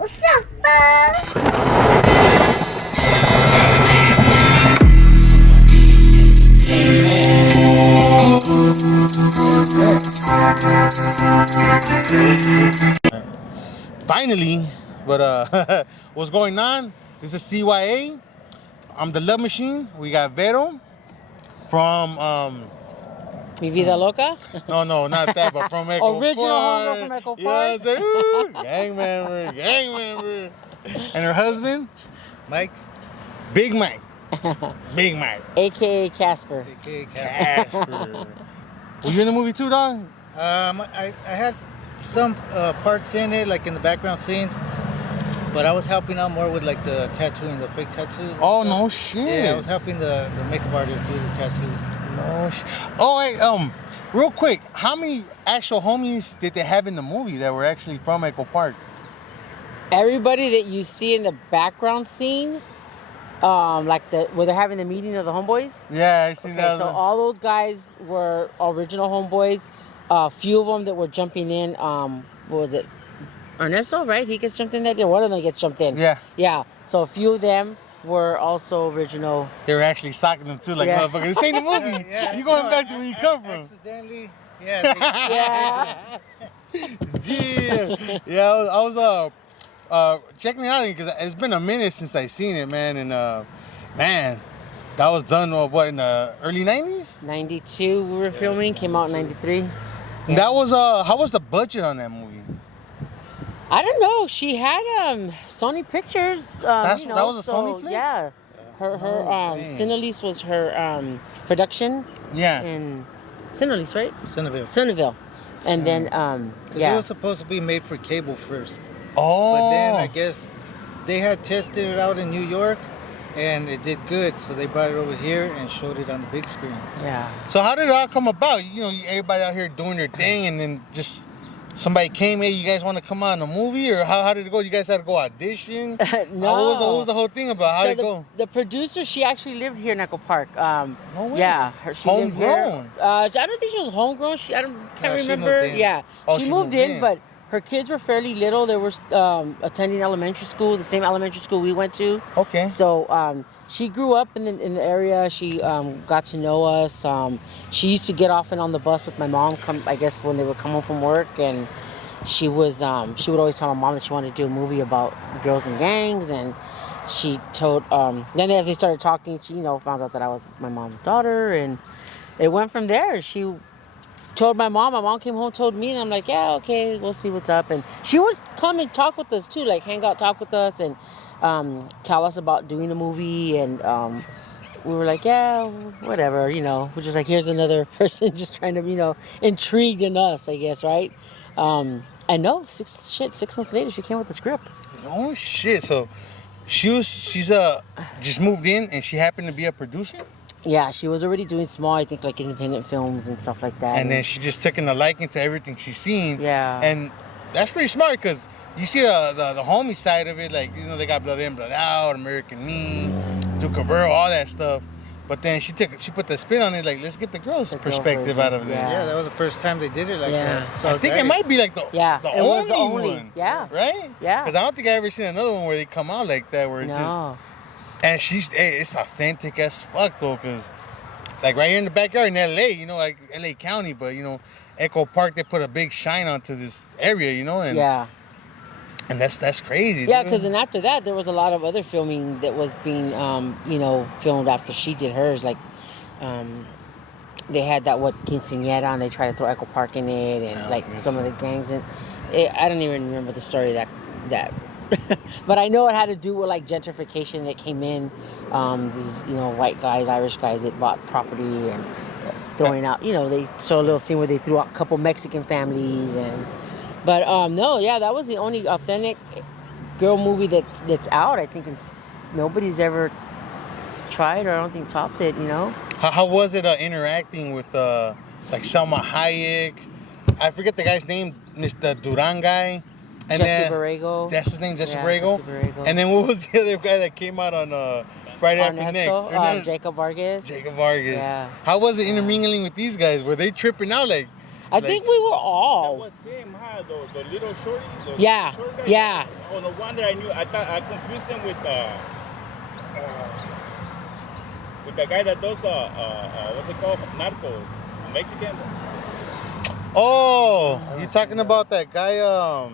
What's up, bro? Finally, but what's going on? This is CYA. I'm the Love Machine. We got Vero from Mi Vida Loca? no, not that, but from Echo Original Park. homegirl from Echo Park. Yeah, say, ooh, gang member. And her husband, Mike, Big Mike. Big Mike. AKA Casper. aka Casper. Casper. Were you in the movie too, dog? I had some parts in it, like in the background scenes, but I was helping out more with like the tattooing, the fake tattoos. Oh, stuff. no shit. Yeah, I was helping the makeup artist do the tattoos. No shit. Oh, wait, real quick, how many actual homies did they have in the movie that were actually from Echo Park? Everybody that you see in the background scene, like where they're having the meeting of the homeboys. Yeah, I see Okay, that. so all those guys were original homeboys. A few of them that were jumping in. What was it? Ernesto, right? He gets jumped in that day. One of them gets jumped in. Yeah. Yeah. So a few of them were also original. They were actually stalking them too, like, Yeah. motherfucker, this ain't the movie. You going back to where you come from. Accidentally, yeah. Yeah. I was checking it out because it's been a minute since I seen it, man, and man, that was done what in the early 90s? 92 we were filming. Came out in 93. And that was how was the budget on that movie? I don't know. She had Sony Pictures. That was a Sony flick? Yeah. Her dang. Cinelise was her production. Yeah. In Cinelise, right? Centerville. Centerville. And then Because it was supposed to be made for cable first, Oh. but then I guess they had tested it out in New York, and it did good, so they brought it over here and showed it on the big screen. Yeah. So how did it all come about? You know, everybody out here doing their thing, and then just somebody came, hey, you guys want to come on the movie, or how did it go? You guys had to go audition? No. What was the whole thing about? How So did it go? the producer, she actually lived here in Echo Park. No way. Yeah, she lived here. Homegrown? I don't think she was homegrown. Can't No, she remember. moved in. Yeah, Oh, she she moved moved in, in. but her kids were fairly little. They were attending elementary school, the same elementary school we went to. Okay. So she grew up in the area. She got to know us. She used to get off and on the bus with my mom. I guess when they would come home from work, and she would always tell my mom that she wanted to do a movie about girls and gangs. And she told then as they started talking, she found out that I was my mom's daughter, and it went from there. She told my mom came home, told me, and I'm like, yeah, okay, we'll see what's up. And she would come and talk with us too, like hang out, talk with us, and tell us about doing the movie. And we were like, yeah, whatever, we're just like, here's another person just trying to, intrigued in us, I guess, right? And no, 6 months later, she came with the script. Oh shit! So she's just moved in, and she happened to be a producer. Yeah, she was already doing small, I think, like independent films and stuff like that. And then she just took in a liking to everything she's seen. Yeah. And that's pretty smart because you see the homie side of it, like, they got Blood In, Blood Out, American Me, Duke of Earl, all that stuff. But then she put the spin on it, like, let's get the girl's perspective out of this. Yeah, that was the first time they did it like that. So I think it might be like the it was the only one. Yeah. Right? Yeah. Because I don't think I ever seen another one where they come out like that, where it's No. just. And it's authentic as fuck though, because like right here in the backyard in LA, like LA County, but Echo Park, they put a big shine onto this area, and Yeah. and that's crazy. Yeah, dude. because then after that, there was a lot of other filming that was being, filmed after she did hers. Like, they had that quinceañera, and they tried to throw Echo Park in it, and some of the gangs. And I don't even remember the story that. But I know it had to do with like gentrification that came in. These white guys, Irish guys that bought property and throwing out. They saw a little scene where they threw out a couple Mexican families But no, yeah, that was the only authentic girl movie that's out. I think nobody's ever tried, or I don't think topped it. How was it interacting with like Selma Hayek? I forget the guy's name, Mr. Duran guy. And Jesse Borrego. That's his name, Jesse Yeah, Borrego. Jesse Borrego. And then what was the other guy that came out on Friday After Ernesto, Next? Jacob Vargas. Jacob Vargas. Yeah. How was it intermingling with these guys? Were they tripping out? Like, I think we were That all. was him, huh? The little shorty. The Yeah, short guy? yeah. Oh, no wonder I knew. I thought I confused him with the guy that does what's it called? Narcos, Mexican. Oh, you talking about that guy? I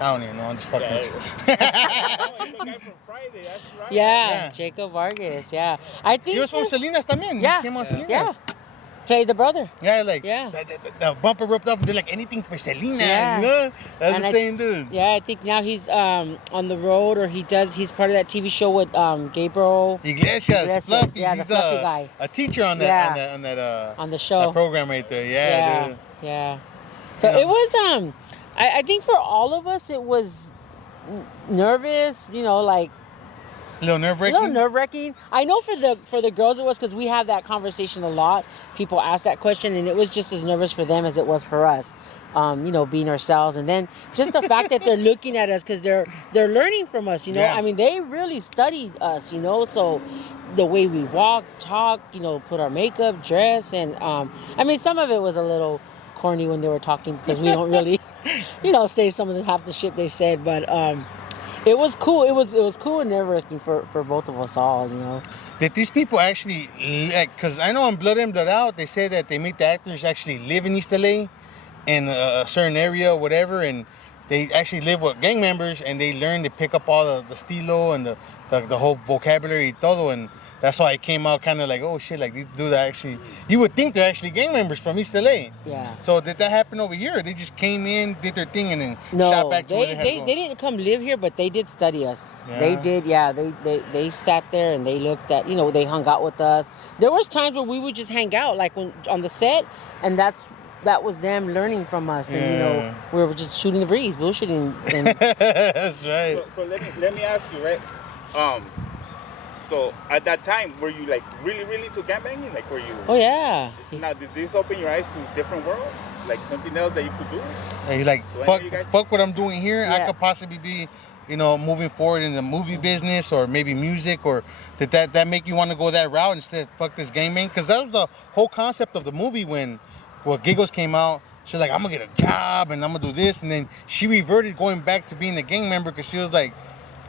don't even know. I'm just fucking with you. Oh, he's the guy from Friday. That's right. Yeah, Yeah. Jacob Vargas. Yeah, I think. He was from Salinas también. Yeah. He came on Salinas. Yeah, played the brother. Yeah, like Yeah. the bumper ripped up and they're like anything for Selena, Yeah. you know? That's And the same dude. Yeah, I think now he's on the road, or he's part of that TV show with Gabriel Iglesias, Fluffy. yeah, the He's fluffy guy. a teacher on that Yeah. on that on the show. that program right there. Yeah, dude. Yeah. So You know. it was I think for all of us it was nervous, like A little nerve a little wracking. nerve-wracking. I know for the girls it was, because we have that conversation a lot. People ask that question, and it was just as nervous for them as it was for us. Being ourselves, and then just the fact that they're looking at us because they're learning from us. Yeah. I mean, they really studied us. So the way we walk, talk, put our makeup, dress, and I mean, some of it was a little corny when they were talking, because we don't really, say some of half the shit they said, but. It was cool. It was cool and nerve-wracking for both of us all, Did these people actually, like, because I know on Blood In, Blood Out, they say that they make the actors actually live in East LA in a certain area or whatever, and they actually live with gang members, and they learn to pick up all the estilo and the whole vocabulary, todo, and that's why it came out kind of like, oh shit, like these dudes are actually, you would think they're actually gang members from East LA. Yeah. So did that happen over here? They just came in, did their thing, and then No, shot back to where they had to they go? didn't come live here, but they did study us. Yeah. They did, yeah. They sat there and they looked at, they hung out with us. There was times where we would just hang out, like when on the set, and that was them learning from us, and Yeah. we were just shooting the breeze, bullshitting. And That's right. So let me ask you, right? So at that time, were you like really into gangbanging? Like, were you? oh yeah, Now, did this open your eyes to a different world? Like something else that you could do? And you're like, So fuck, you guys- fuck what I'm doing here. I Yeah. could possibly be, moving forward in the movie business or maybe music, or did that make you want to go that route instead of fuck this gaming? Because that was the whole concept of the movie when Giggles came out. She's like, I'm gonna get a job and I'm gonna do this, and then she reverted going back to being a gang member because she was like,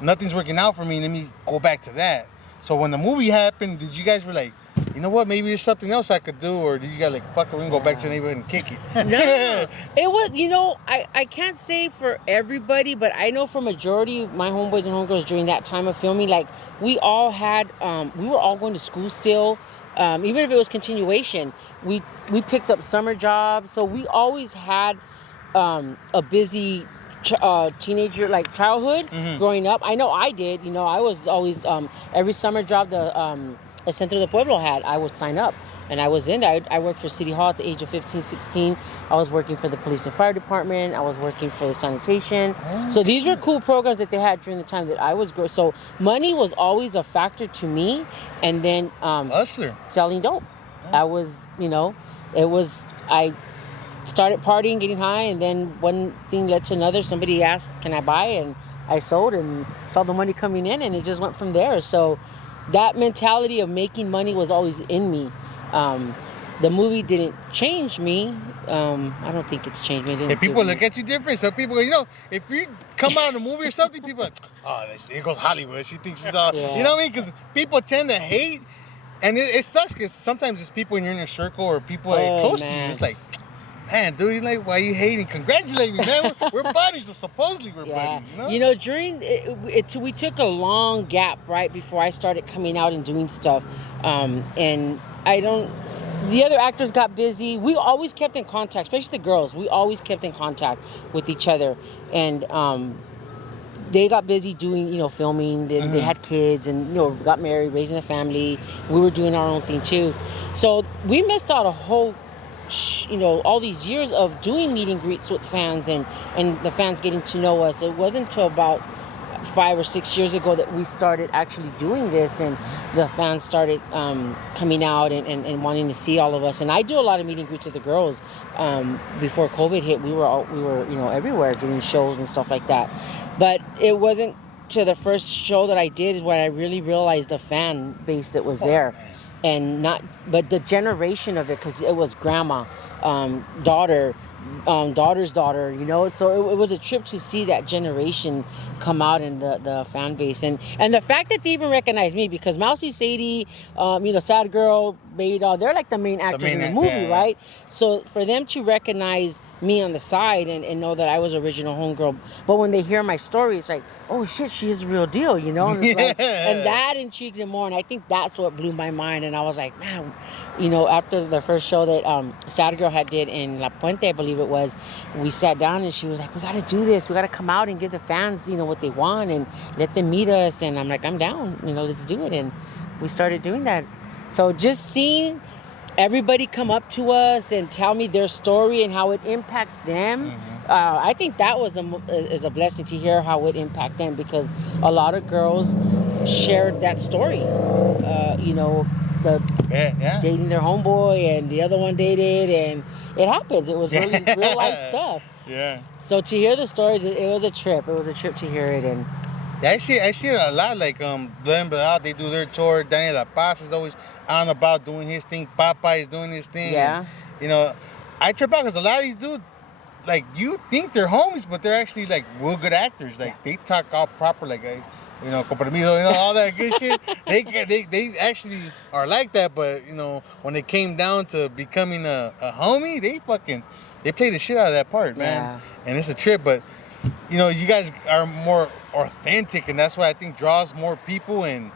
nothing's working out for me. Let me go back to that. So when the movie happened, did you guys were like, you know what, maybe there's something else I could do, or did you guys like, fuck it, we can go back to the neighborhood and kick it? no, it was, I can't say for everybody, but I know for majority of my homeboys and homegirls during that time of filming, like we all had, we were all going to school still, even if it was continuation. We picked up summer jobs, so we always had a busy teenager, like childhood growing up. I know I did. I was always every summer job the Centro de Pueblo had, I would sign up, and I was in there. I worked for City Hall at the age of 15, 16. I was working for the police and fire department. I was working for the sanitation. So these were cool programs that they had during the time that I was growing. So money was always a factor to me, and then Hustler. selling dope. I was, I started partying, getting high, and then one thing led to another. Somebody asked, can I buy? And I sold and saw the money coming in, and it just went from there. So that mentality of making money was always in me. The movie didn't change me. I don't think it's changed me. It didn't If people give look me- at you different, some people go, if you come out of a movie or something, people are like, oh, here goes Hollywood. She thinks she's all, Yeah. you know what I mean? Because people tend to hate, and it sucks because sometimes it's people in your inner circle or people Oh, close to you. man. It's like, man, dude, you like, why you hating? Congratulate me, man. We're buddies, so supposedly we're buddies, During we took a long gap right before I started coming out and doing stuff, and the other actors got busy. We always kept in contact, especially the girls. We always kept in contact with each other, and they got busy doing, filming. They had kids and, got married, raising a family. We were doing our own thing too. So we missed out a whole, all these years of doing meet and greets with fans and the fans getting to know us. It wasn't until about 5 or 6 years ago that we started actually doing this, and the fans started coming out and wanting to see all of us. And I do a lot of meet and greets with the girls. Before COVID hit, we were everywhere doing shows and stuff like that. But it wasn't to the first show that I did where I really realized the fan base that was there. and not, but the generation of it, because it was grandma, daughter, daughter's daughter, you know. So it was a trip to see that generation come out in the fan base, and the fact that they even recognize me, because Mousy, Sadie, you know, Sad Girl, Baby Doll, they're like the main actors in the movie, yeah. right? So for them to recognize me on the side and know that I was original homegirl, but when they hear my story, it's like, oh shit, she is the real deal, you know. And, it's like, and that intrigues them more, and I think that's what blew my mind. And I was like, man, you know, after the first show that Sad Girl had did in La Puente, I believe it was, we sat down and she was like, we got to do this, we got to come out and give the fans, you know, what they want and let them meet us. And I'm like, I'm down, you know, let's do it. And we started doing that. So just seeing everybody come up to us and tell me their story and how it impacted them, I think that was is a blessing to hear how it impacted them, because a lot of girls shared that story. You know, the dating their homeboy and the other one dated, and it happens. It was really real life stuff. Yeah. So to hear the stories, it was a trip. It was a trip to hear it. And yeah, I see it a lot. Like Blend Out, they do their tour. Daniel La Paz is always on about doing his thing. Papa is doing his thing. Yeah. And, you know, I trip out because a lot of these dudes, like, you think they're homies, but they're actually like real good actors. Like they talk all proper, like, you know, compromiso, you know, all that good shit. They actually are like that. But you know, when it came down to becoming a homie, they play the shit out of that part, man. Yeah. And it's a trip, but you know, you guys are more authentic, and that's why I think draws more people. And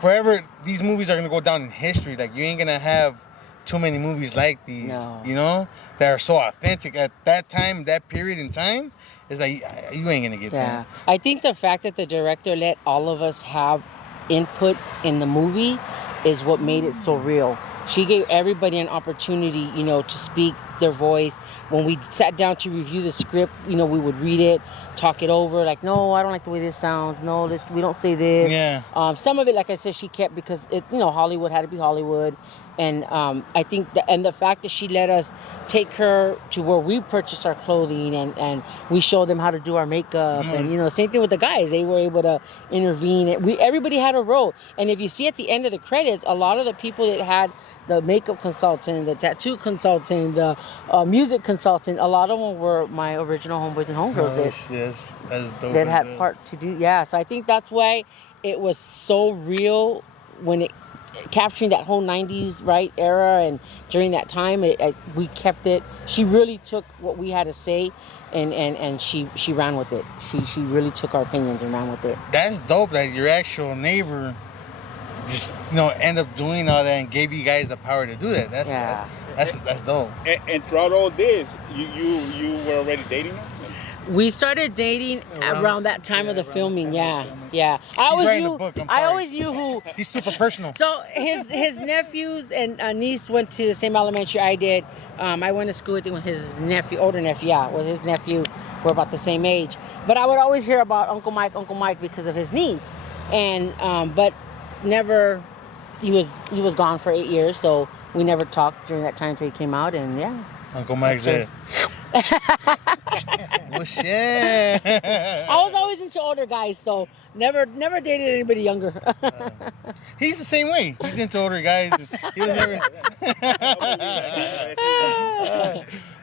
forever, these movies are gonna go down in history. Like, you ain't gonna have too many movies like these, you know, that are so authentic at that time, that period in time. It's like, you ain't gonna get that. I think the fact that the director let all of us have input in the movie is what made it so real. She gave everybody an opportunity, you know, to speak their voice. When we sat down to review the script, you know, we would read it, talk it over, like, no, I don't like the way this sounds. No, we don't say this. Yeah. Some of it, like I said, she kept, because it, you know, Hollywood had to be Hollywood. And I think and the fact that she let us take her to where we purchase our clothing, and we showed them how to do our makeup, and you know, same thing with the guys, they were able to intervene. Everybody had a role. And if you see at the end of the credits, a lot of the people that had the makeup consultant, the tattoo consultant, the music consultant, a lot of them were my original homeboys and homegirls that had part to do. Yeah, so I think that's why it was so real when it capturing that whole 90s right era, and during that time we kept it. She really took what we had to say and she ran with it. She really took our opinions and ran with it. That's dope that your actual neighbor just, you know, end up doing all that and gave you guys the power to do that. That's dope. And throughout all this, you were already dating her? We started dating around that time of the filming. Yeah. I always knew who. He's super personal. So his nephews and niece went to the same elementary I did. I went to school with his nephew, older nephew. Yeah, with his nephew. We're about the same age. But I would always hear about Uncle Mike because of his niece, and but never. He was gone for 8 years, so we never talked during that time until he came out, and yeah. Uncle Mike's it. Well, shit. I was always into older guys, so never dated anybody younger. He's the same way. He's into older guys. He was never.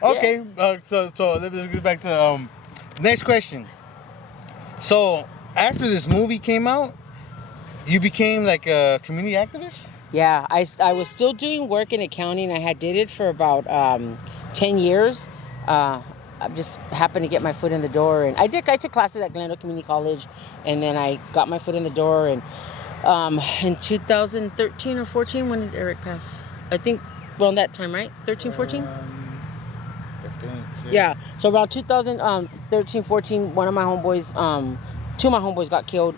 Okay, so let's get back to next question. So after this movie came out, you became like a community activist? Yeah, I was still doing work in accounting. I had did it for about 10 years. I just happened to get my foot in the door, and I took classes at Glendale Community College, and then I got my foot in the door. And in 2013 or 14, when did Eric pass? I think around that time, right? 13, 14? I think. Yeah. So around 2013, 14, one of my homeboys, two of my homeboys got killed,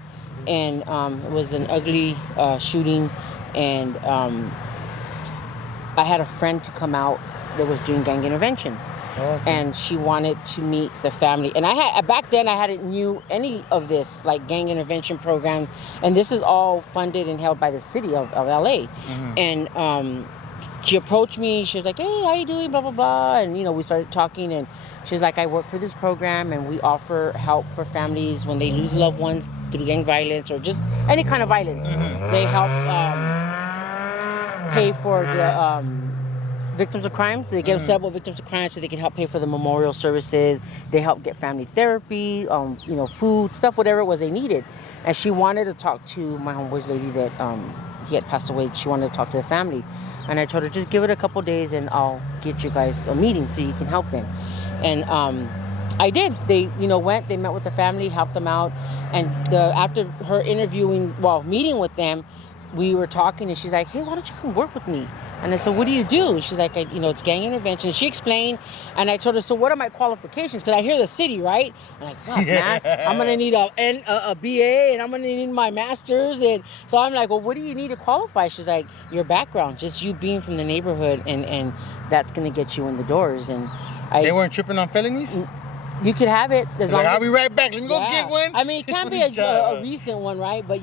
and it was an ugly shooting. And I had a friend to come out that was doing gang intervention. Okay. And she wanted to meet the family. And back then I hadn't knew any of this, like gang intervention program. And this is all funded and held by the city of LA. Mm-hmm. And she approached me. She was like, hey, how you doing? Blah, blah, blah. And, you know, we started talking. And she was like, I work for this program, and we offer help for families when they lose loved ones through gang violence or just any kind of violence. Mm-hmm. They help pay for the victims of crime. So they get several victims of crime so they can help pay for the memorial services. They help get family therapy, food, stuff, whatever it was they needed. And she wanted to talk to my homeboy's lady that he had passed away. She wanted to talk to the family. And I told her, just give it a couple days and I'll get you guys a meeting so you can help them. And I did. They, went, they met with the family, helped them out. And after her meeting with them, we were talking and she's like, hey, why don't you come work with me? And I said, what do you do? She's like, it's gang intervention. She explained, and I told her, so what are my qualifications? Because I hear the city, right? I'm like, fuck, man, I'm going to need a BA, and I'm going to need my master's. And so I'm like, well, what do you need to qualify? She's like, your background, just you being from the neighborhood, and that's going to get you in the doors. And they weren't tripping on felonies? You could have it as long as... I'll be right back. Let me go get one. I mean, it can't be a recent one, right? But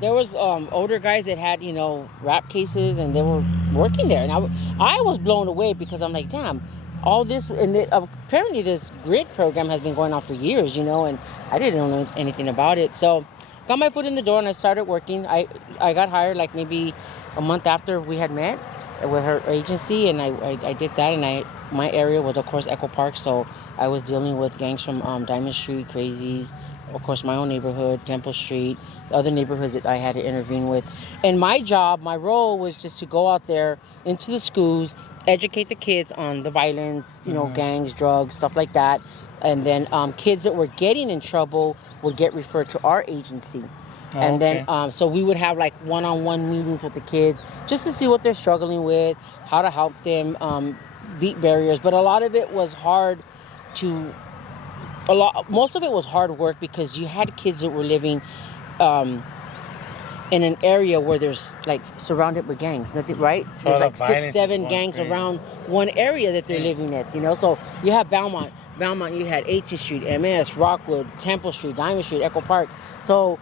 there was older guys that had, rap cases, and they were working there. And I was blown away because I'm like, damn, all this... And apparently this GRID program has been going on for years, and I didn't know anything about it. So got my foot in the door, and I started working. I got hired like maybe a month after we had met with her agency, and I did that, and my area was, of course, Echo Park, so I was dealing with gangs from Diamond Street, Crazies, of course, my own neighborhood, Temple Street, other neighborhoods that I had to intervene with. And my role was just to go out there into the schools, educate the kids on the violence, gangs, drugs, stuff like that. And then kids that were getting in trouble would get referred to our agency. Then, so we would have like one-on-one meetings with the kids just to see what they're struggling with, how to help them beat barriers. But a lot of it was most of it was hard work because you had kids that were living in an area where there's like surrounded with gangs, nothing, right? There's like 6-7 gangs around one area that they're living at, So you have Belmont, you had 18th Street, MS, Rockwood, Temple Street, Diamond Street, Echo Park. So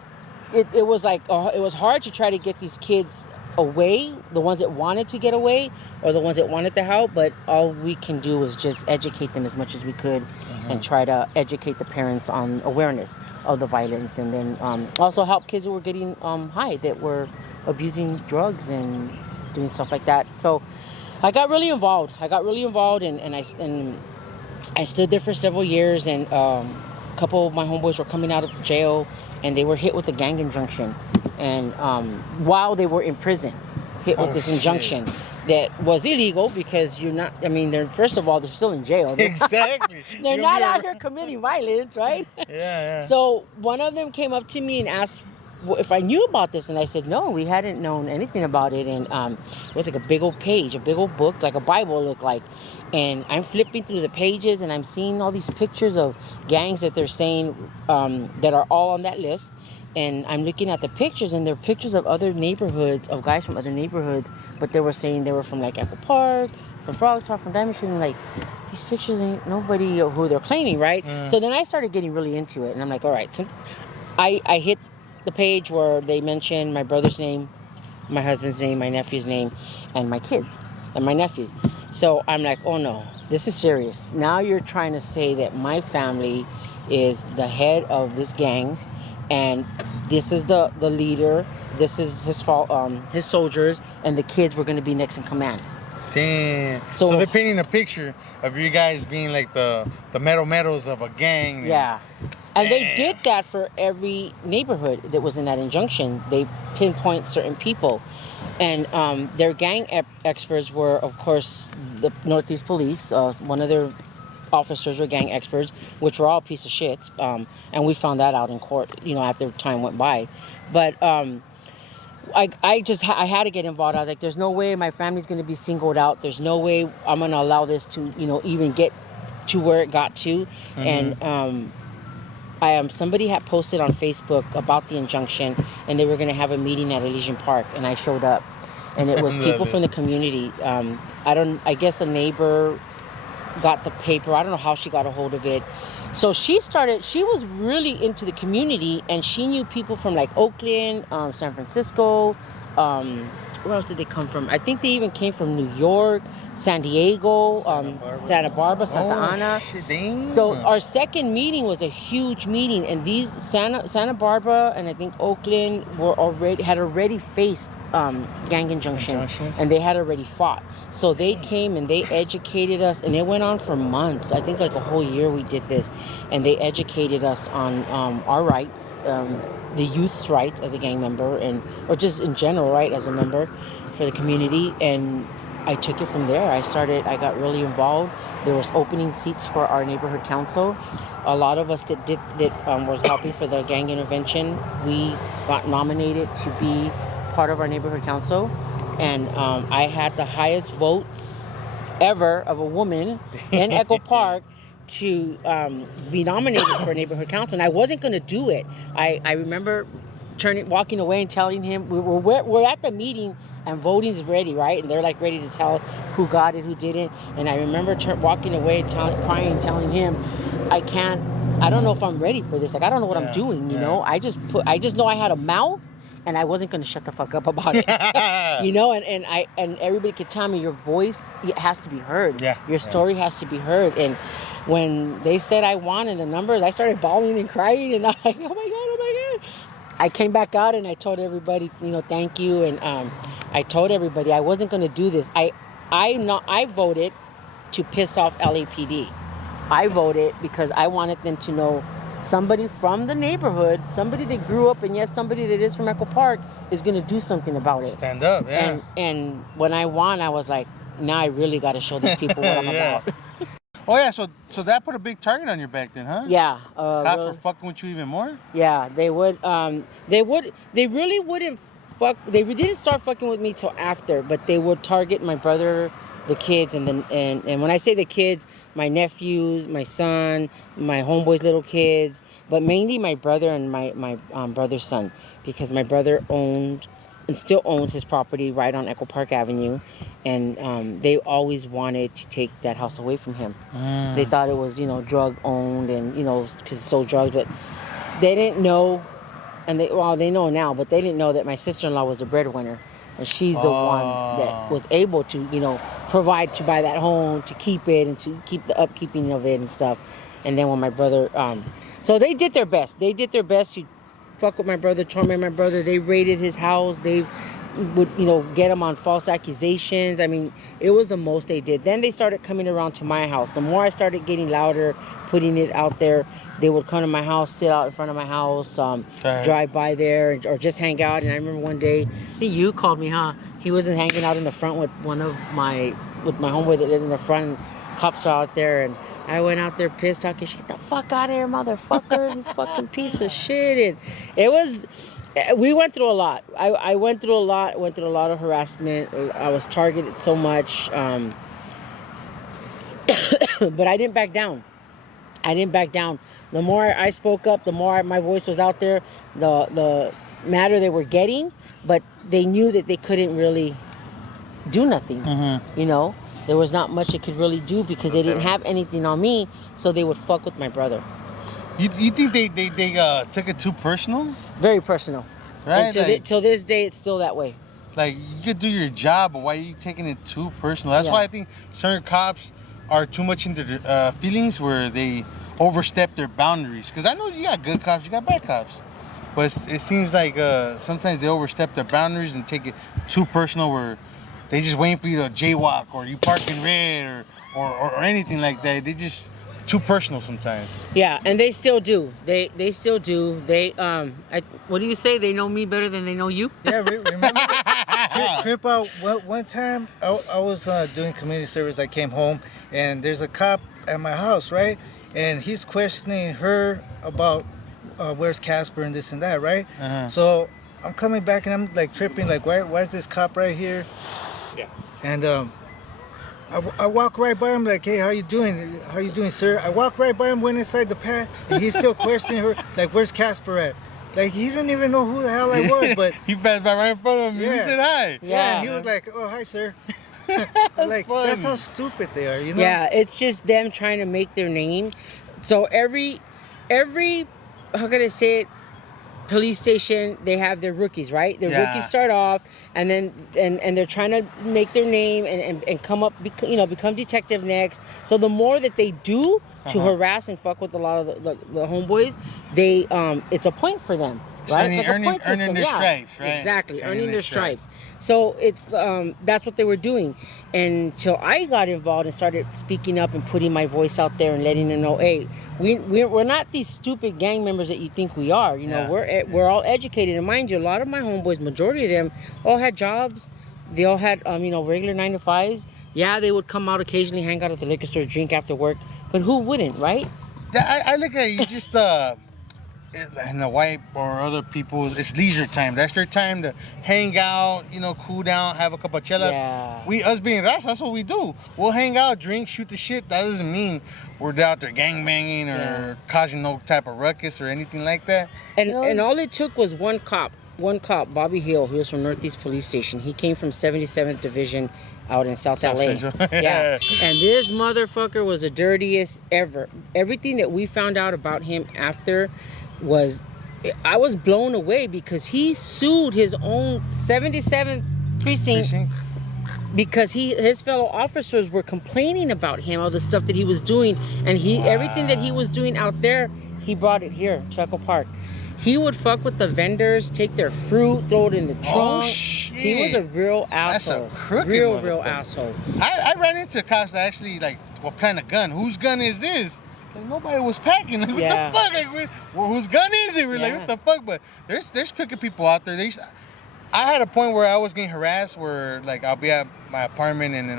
it was like, it was hard to try to get these kids away, the ones that wanted to get away or the ones that wanted to help, but all we can do was just educate them as much as we could and try to educate the parents on awareness of the violence, and then also help kids who were getting high, that were abusing drugs and doing stuff like that. So I got really involved. And I stood there for several years, and a couple of my homeboys were coming out of jail, and they were hit with a gang injunction. And while they were in prison, hit with this injunction that was illegal because first of all, they're still in jail. Exactly. They're not out here committing violence, right? Yeah. So one of them came up to me and asked if I knew about this, and I said, no, we hadn't known anything about it. And it was like a big old page, a big old book, like a Bible looked like. And I'm flipping through the pages, and I'm seeing all these pictures of gangs that they're saying that are all on that list. And I'm looking at the pictures, and they're pictures of other neighborhoods, of guys from other neighborhoods, but they were saying they were from like Apple Park, from Frog Talk, from Diamond Street, and like, these pictures ain't nobody who they're claiming, right? So then I started getting really into it, and I'm like, all right. So I hit the page where they mentioned my brother's name, my husband's name, my nephew's name, and my kids and my nephews. So I'm like, oh no, this is serious. Now you're trying to say that my family is the head of this gang, and this is the leader, this is his his soldiers, and the kids were going to be next in command. Damn. So they're painting a picture of you guys being like the meadows of a gang. Yeah. And they did that for every neighborhood that was in that injunction. They pinpoint certain people. And their gang experts were, of course, the Northeast Police. One of their officers were gang experts, which were all a piece of shit. And we found that out in court, after time went by. But I had to get involved. I was like, there's no way my family's going to be singled out. There's no way I'm going to allow this to, even get to where it got to. And somebody had posted on Facebook about the injunction, and they were going to have a meeting at Elysian Park, and I showed up. And it was people from the community. I guess a neighbor got the paper. I don't know how she got a hold of it. So she was really into the community, and she knew people from like Oakland, San Francisco. Where else did they come from? I think they even came from New York. San Diego, Santa Barbara, Santa Oh, Ana. shit, damn. So our second meeting was a huge meeting, and these Santa Barbara and I think Oakland had already faced gang injunctions, and they had already fought. So they came and they educated us, and it went on for months. I think like a whole year we did this, and they educated us on our rights, the youth's rights as a gang member, or just in general, right, as a member for the community. And I took it from there. I got really involved. There was opening seats for our neighborhood council. A lot of us that was helping for the gang intervention, we got nominated to be part of our neighborhood council. And I had the highest votes ever of a woman in Echo Park to be nominated for neighborhood council. And I wasn't going to do it. I remember walking away and telling him, we're at the meeting and voting's ready, right? And they're like ready to tell who got it, who didn't. And I remember walking away, crying, telling him, I don't know if I'm ready for this. Like, I don't know what I'm doing, you know? I just know I had a mouth, and I wasn't going to shut the fuck up about it. You know, and everybody could tell me your voice, it has to be heard. Yeah. Your story has to be heard. And when they said I won in the numbers, I started bawling and crying, and I'm like, oh my God. I came back out and I told everybody, you know, thank you. And I told everybody I wasn't going to do this. I voted to piss off LAPD. I voted because I wanted them to know somebody from the neighborhood, somebody that grew up, and yes, somebody that is from Echo Park is going to do something about it. Stand up, yeah. And when I won, I was like, now I really got to show these people what I'm about. Oh yeah, so that put a big target on your back then, huh? Yeah. Cops were fucking with you even more? Yeah, they would. They really wouldn't fuck. They didn't start fucking with me till after, but they would target my brother, the kids, and when I say the kids, my nephews, my son, my homeboy's little kids, but mainly my brother and my brother's son, because my brother owned and still owns his property right on Echo Park Avenue, and they always wanted to take that house away from him. They thought it was, you know, drug owned, and you know, because it sold drugs, but they didn't know, and they know now, but they didn't know that my sister-in-law was the breadwinner, and she's the one that was able to, you know, provide to buy that home, to keep it, and to keep the upkeeping of it and stuff. And then when my brother, so they did their best. They did their best to fuck with my brother, torment my brother. They raided his house. They would, you know, get him on false accusations. I mean, it was the most they did. Then they started coming around to my house. The more I started getting louder, putting it out there, they would come to my house, sit out in front of my house, drive by there, or just hang out. And I remember one day, I think you called me, huh? He wasn't hanging out in the front with my homeboy that lived in the front. Cops are out there, and I went out there pissed, talking shit. Get the fuck out of here, motherfucker! You fucking piece of shit. And it was, we went through a lot. I went through a lot. Went through a lot of harassment. I was targeted so much, but I didn't back down. The more I spoke up, the more my voice was out there, the madder they were getting. But they knew that they couldn't really do nothing. You know, there was not much they could really do because they didn't have anything on me, so they would fuck with my brother. You think they took it too personal? Very personal. Right? And till this day, it's still that way. Like, you could do your job, but why are you taking it too personal? That's why I think certain cops are too much into their feelings, where they overstep their boundaries. Because I know you got good cops, you got bad cops. But it seems like sometimes they overstep their boundaries and take it too personal, where they just waiting for you to jaywalk, or you park in red, or anything like that. They just too personal sometimes. Yeah, and they still do. They still do. They what do you say? They know me better than they know you? Yeah, remember trip out one time I was doing community service. I came home and there's a cop at my house, right? And he's questioning her about where's Casper and this and that, right? So I'm coming back and I'm like tripping, like why is this cop right here? Yeah. And I walk right by him, like, hey, how you doing? How you doing, sir? I walk right by him, went inside the pad, and he's still questioning her, like, where's Casper at? Like, he didn't even know who the hell I was, but... He passed by right in front of him, and he said hi. Yeah, and he was like, oh, hi, sir. Like, fun. That's how stupid they are, you know? Yeah, it's just them trying to make their name. So every how can I say it? police station, they have their rookies, right? Their rookies start off, and then and they're trying to make their name and come up, become detective next. So the more that they do to harass and fuck with a lot of the homeboys, they it's a point for them. Right? It's like a point system. Earning their stripes, right? Exactly, earning their stripes. So it's that's what they were doing until I got involved and started speaking up and putting my voice out there and letting them know, hey, we're not these stupid gang members that you think we are. You know, we're all educated. And mind you, a lot of my homeboys, majority of them, all had jobs. They all had regular 9 to 5s. Yeah, they would come out occasionally, hang out at the liquor store, drink after work. But who wouldn't, right? Yeah, I look at you just and the white or other people, it's leisure time. That's their time to hang out, cool down, have a couple of chelas. Yeah. Us being raza, that's what we do. We'll hang out, drink, shoot the shit. That doesn't mean we're out there gang banging or causing no type of ruckus or anything like that. And all it took was one cop, Bobby Hill, who was from Northeast Police Station. He came from 77th Division out in South LA. Yeah. And this motherfucker was the dirtiest ever. Everything that we found out about him after I was blown away because he sued his own 77th precinct because his fellow officers were complaining about him, all the stuff that he was doing, and everything that he was doing out there, he brought it here to Echo Park. He would fuck with the vendors, take their fruit, throw it in the trunk. Oh, shit. He was a real asshole. That's a crooked real asshole. I ran into cops that actually plant a gun. Whose gun is this? Like, nobody was packing. Like, what the fuck? Like, whose gun is it? We're like, what the fuck? But there's crooked people out there. I had a point where I was getting harassed where, like, I'll be at my apartment and then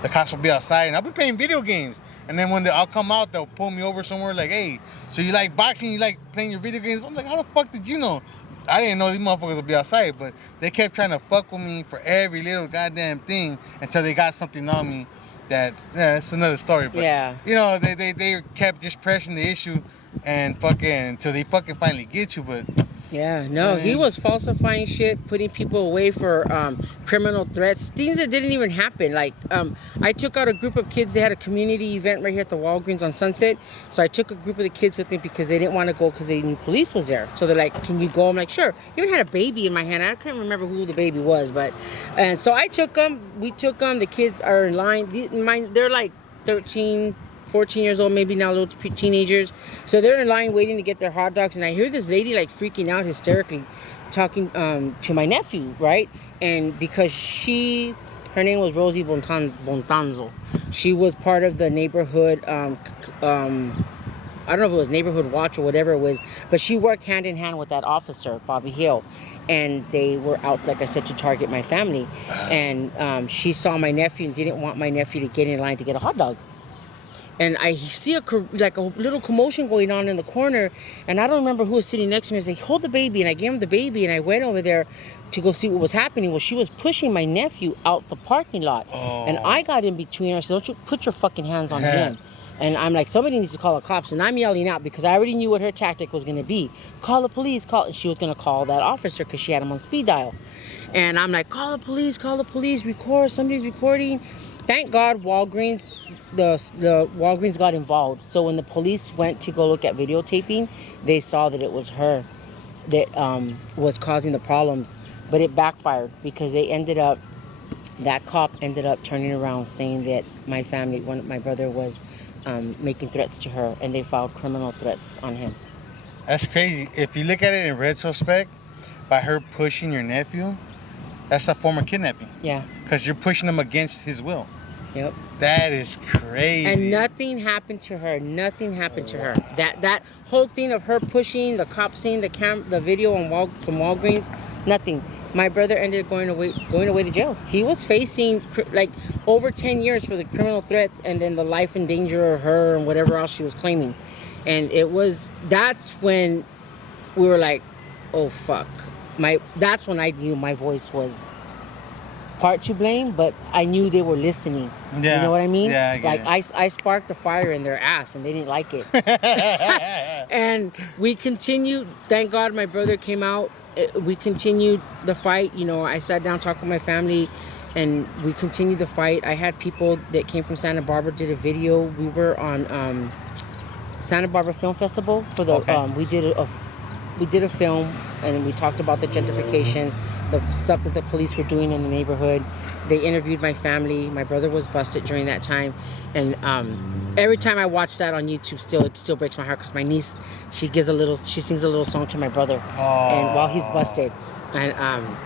the cops will be outside and I'll be playing video games. And then when I'll come out, they'll pull me over somewhere like, hey, so you like boxing, you like playing your video games? I'm like, how the fuck did you know? I didn't know these motherfuckers would be outside, but they kept trying to fuck with me for every little goddamn thing until they got something on me. That's another story, but they kept just pressing the issue and fucking until they fucking finally get you. But he was falsifying shit, putting people away for criminal threats, things that didn't even happen. Like I took out a group of kids. They had a community event right here at the Walgreens on Sunset, so I took a group of the kids with me because they didn't want to go because they knew police was there. So they're like, can you go? I'm like, sure. Even had a baby in my hand. I can't remember who the baby was, and so I took them. We took them. The kids are in line. They're like 13, 14 years old, maybe now little teenagers. So they're in line waiting to get their hot dogs. And I hear this lady like freaking out hysterically talking to my nephew, right? And because her name was Rosie Bontanzo. She was part of the neighborhood, I don't know if it was neighborhood watch or whatever it was, but she worked hand in hand with that officer, Bobby Hill. And they were out, like I said, to target my family. And she saw my nephew and didn't want my nephew to get in line to get a hot dog. And I see a little commotion going on in the corner, and I don't remember who was sitting next to me. I was like, hold the baby, and I gave him the baby, and I went over there to go see what was happening. Well, she was pushing my nephew out the parking lot, and I got in between her. I said, don't you put your fucking hands on him. And I'm like, somebody needs to call the cops, and I'm yelling out because I already knew what her tactic was going to be. Call the police, and she was going to call that officer because she had him on speed dial. And I'm like, call the police, record, somebody's recording. Thank God Walgreens, the Walgreens got involved. So when the police went to go look at videotaping, they saw that it was her that was causing the problems. But it backfired because that cop ended up turning around saying that my brother was making threats to her, and they filed criminal threats on him. That's crazy. If you look at it in retrospect, by her pushing your nephew, that's a form of kidnapping. Yeah. Because you're pushing him against his will. Yep. That is crazy. And nothing happened to her. That whole thing of her pushing, the cop seeing the video from Walgreens, nothing. My brother ended up going away to jail. He was facing like over 10 years for the criminal threats and then the life in danger of her and whatever else she was claiming. And that's when we were like, oh fuck. That's when I knew my voice was part to blame, but I knew they were listening. Yeah. You know what I mean? Yeah, I sparked the fire in their ass and they didn't like it. And we continued. Thank God my brother came out. We continued the fight. I sat down, talked with my family, and we continued the fight. I had people that came from Santa Barbara, did a video. We were on Santa Barbara Film Festival for the we did we did a film, and we talked about the gentrification, the stuff that the police were doing in the neighborhood. They interviewed my family. My brother was busted during that time, and every time I watch that on YouTube, it still breaks my heart because my niece, she sings a little song to my brother, and while he's busted, and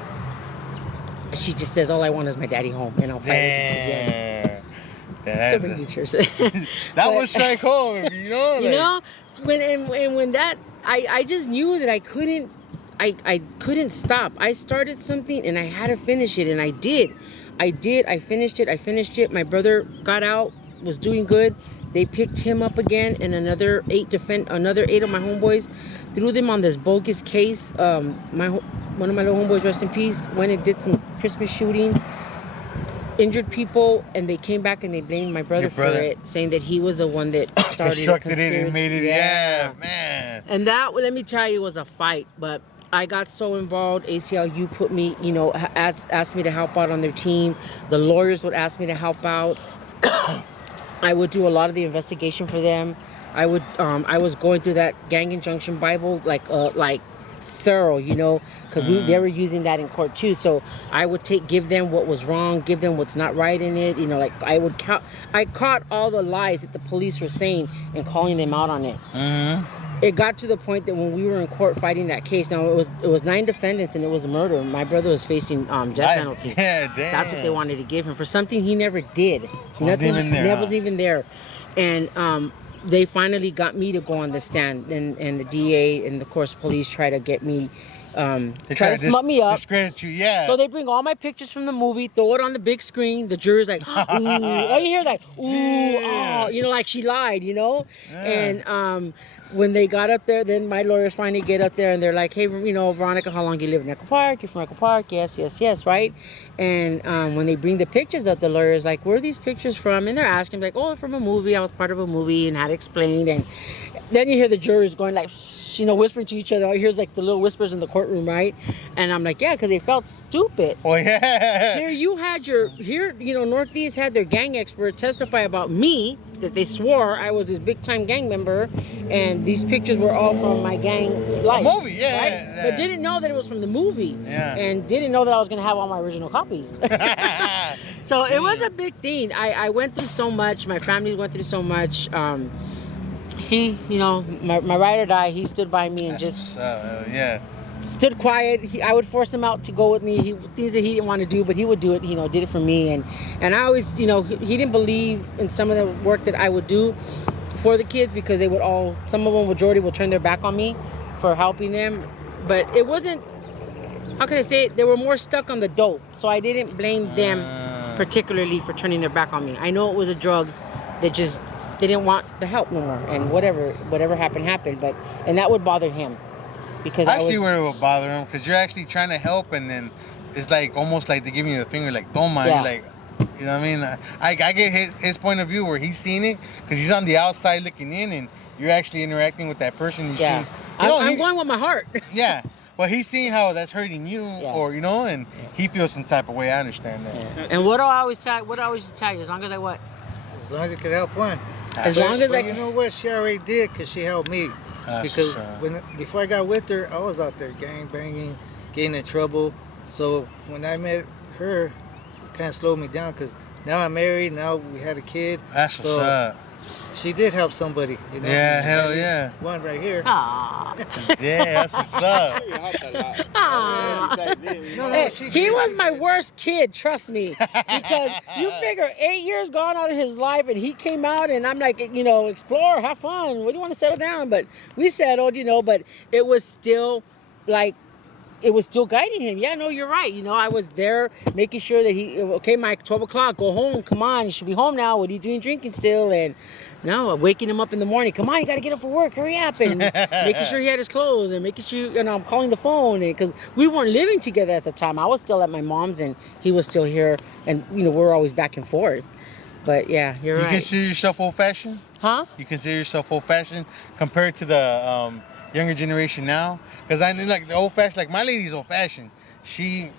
she just says, "All I want is my daddy home," and I'll fight with it to the end. Still brings me tears. That was strike home, you know. You know, when that, I just knew that I couldn't stop. I started something and I had to finish it, and I did. I finished it. My brother got out, was doing good. They picked him up again, and another 8 of my homeboys threw them on this bogus case. One of my little homeboys, rest in peace, went and did some Christmas shooting, injured people, and they came back and they blamed my brother for it, saying that he was the one that started constructed it and made it. Yeah, man. And that, let me tell you, was a fight. But I got so involved. ACLU put me, asked me to help out on their team. The lawyers would ask me to help out. I would do a lot of the investigation for them. I was going through that gang injunction Bible like thorough, because they were using that in court too. So I would give them what was wrong, give them what's not right in it. I caught all the lies that the police were saying and calling them out on it. It got to the point that when we were in court fighting that case, now it was 9 defendants and it was a murder. My brother was facing death penalty. Yeah, damn. That's what they wanted to give him for something he never did. Wasn't even there. And they finally got me to go on the stand, and the DA and of course police try to get me, try to smut me up, discredit you, yeah. So they bring all my pictures from the movie, throw it on the big screen. The jury's like, ooh, all you hear is like, ooh, Yeah. oh, like she lied, Yeah. And when they got up there, then my lawyers finally get up there and they're like, hey, Veronica, how long do you live in Echo Park? You're from Echo Park? Yes, right? And when they bring the pictures up, the lawyer's like, where are these pictures from? And they're asking, like, oh, from a movie. I was part of a movie and had explained. And then you hear the jurors going like, whispering to each other. All you hear is like the little whispers in the courtroom, right? And I'm like, yeah, because they felt stupid. Oh, yeah. Here you had Northeast had their gang expert testify about me, that they swore I was this big time gang member, and these pictures were all from my gang life. Movie, yeah, right? yeah. But didn't know that it was from the movie. Yeah. And didn't know that I was gonna have all my original copies. So it was a big thing. I went through so much. My family went through so much. He, my ride or die, he stood by me and just stood quiet. I would force him out to go with me. Things that he didn't want to do, but he would do it. Did it for me. And I always, he didn't believe in some of the work that I would do for the kids because some of them, majority, will turn their back on me for helping them. But it wasn't. How can I say it? They were more stuck on the dope, so I didn't blame them particularly for turning their back on me. I know it was the drugs that just. They didn't want the help no more, and whatever happened, and that would bother him, because I see where it would bother him, because you're actually trying to help, and then it's like almost like they're giving you the finger, like don't mind, yeah. like, you know what I mean? I get his point of view where he's seeing it, because he's on the outside looking in, and you're actually interacting with that person. He's seeing, I'm going with my heart. Yeah. Well, he's seeing how that's hurting you, or and he feels some type of way. I understand that. Yeah. And what do I always tell you? As long as I As long as you could help one. As long as you know what, she already did, because she helped me. Because before I got with her, I was out there gang banging, getting in trouble. So when I met her, it kind of slowed me down, because now I'm married, now we had a kid. That's what's up. She did help somebody. Yeah, hell yeah. One right here. Aww. Yeah, that's what's up. He was my worst kid, trust me. Because you figure 8 years gone out of his life, and he came out, and I'm like, explore, have fun. What do you want to settle down? But we settled, but it was still like, it was still guiding him. Yeah, no, you're right. I was there making sure that Mike, 12 o'clock, go home. Come on, you should be home now. What are you doing drinking still? And no, waking him up in the morning. Come on, you got to get up for work. Hurry up. And making sure he had his clothes, and making sure, I'm calling the phone. Because we weren't living together at the time. I was still at my mom's, and he was still here. And, we're always back and forth. But yeah, you're right. You consider yourself old-fashioned? Huh? You consider yourself old-fashioned compared to the younger generation now? Because I like the old-fashioned, like my lady's old-fashioned. She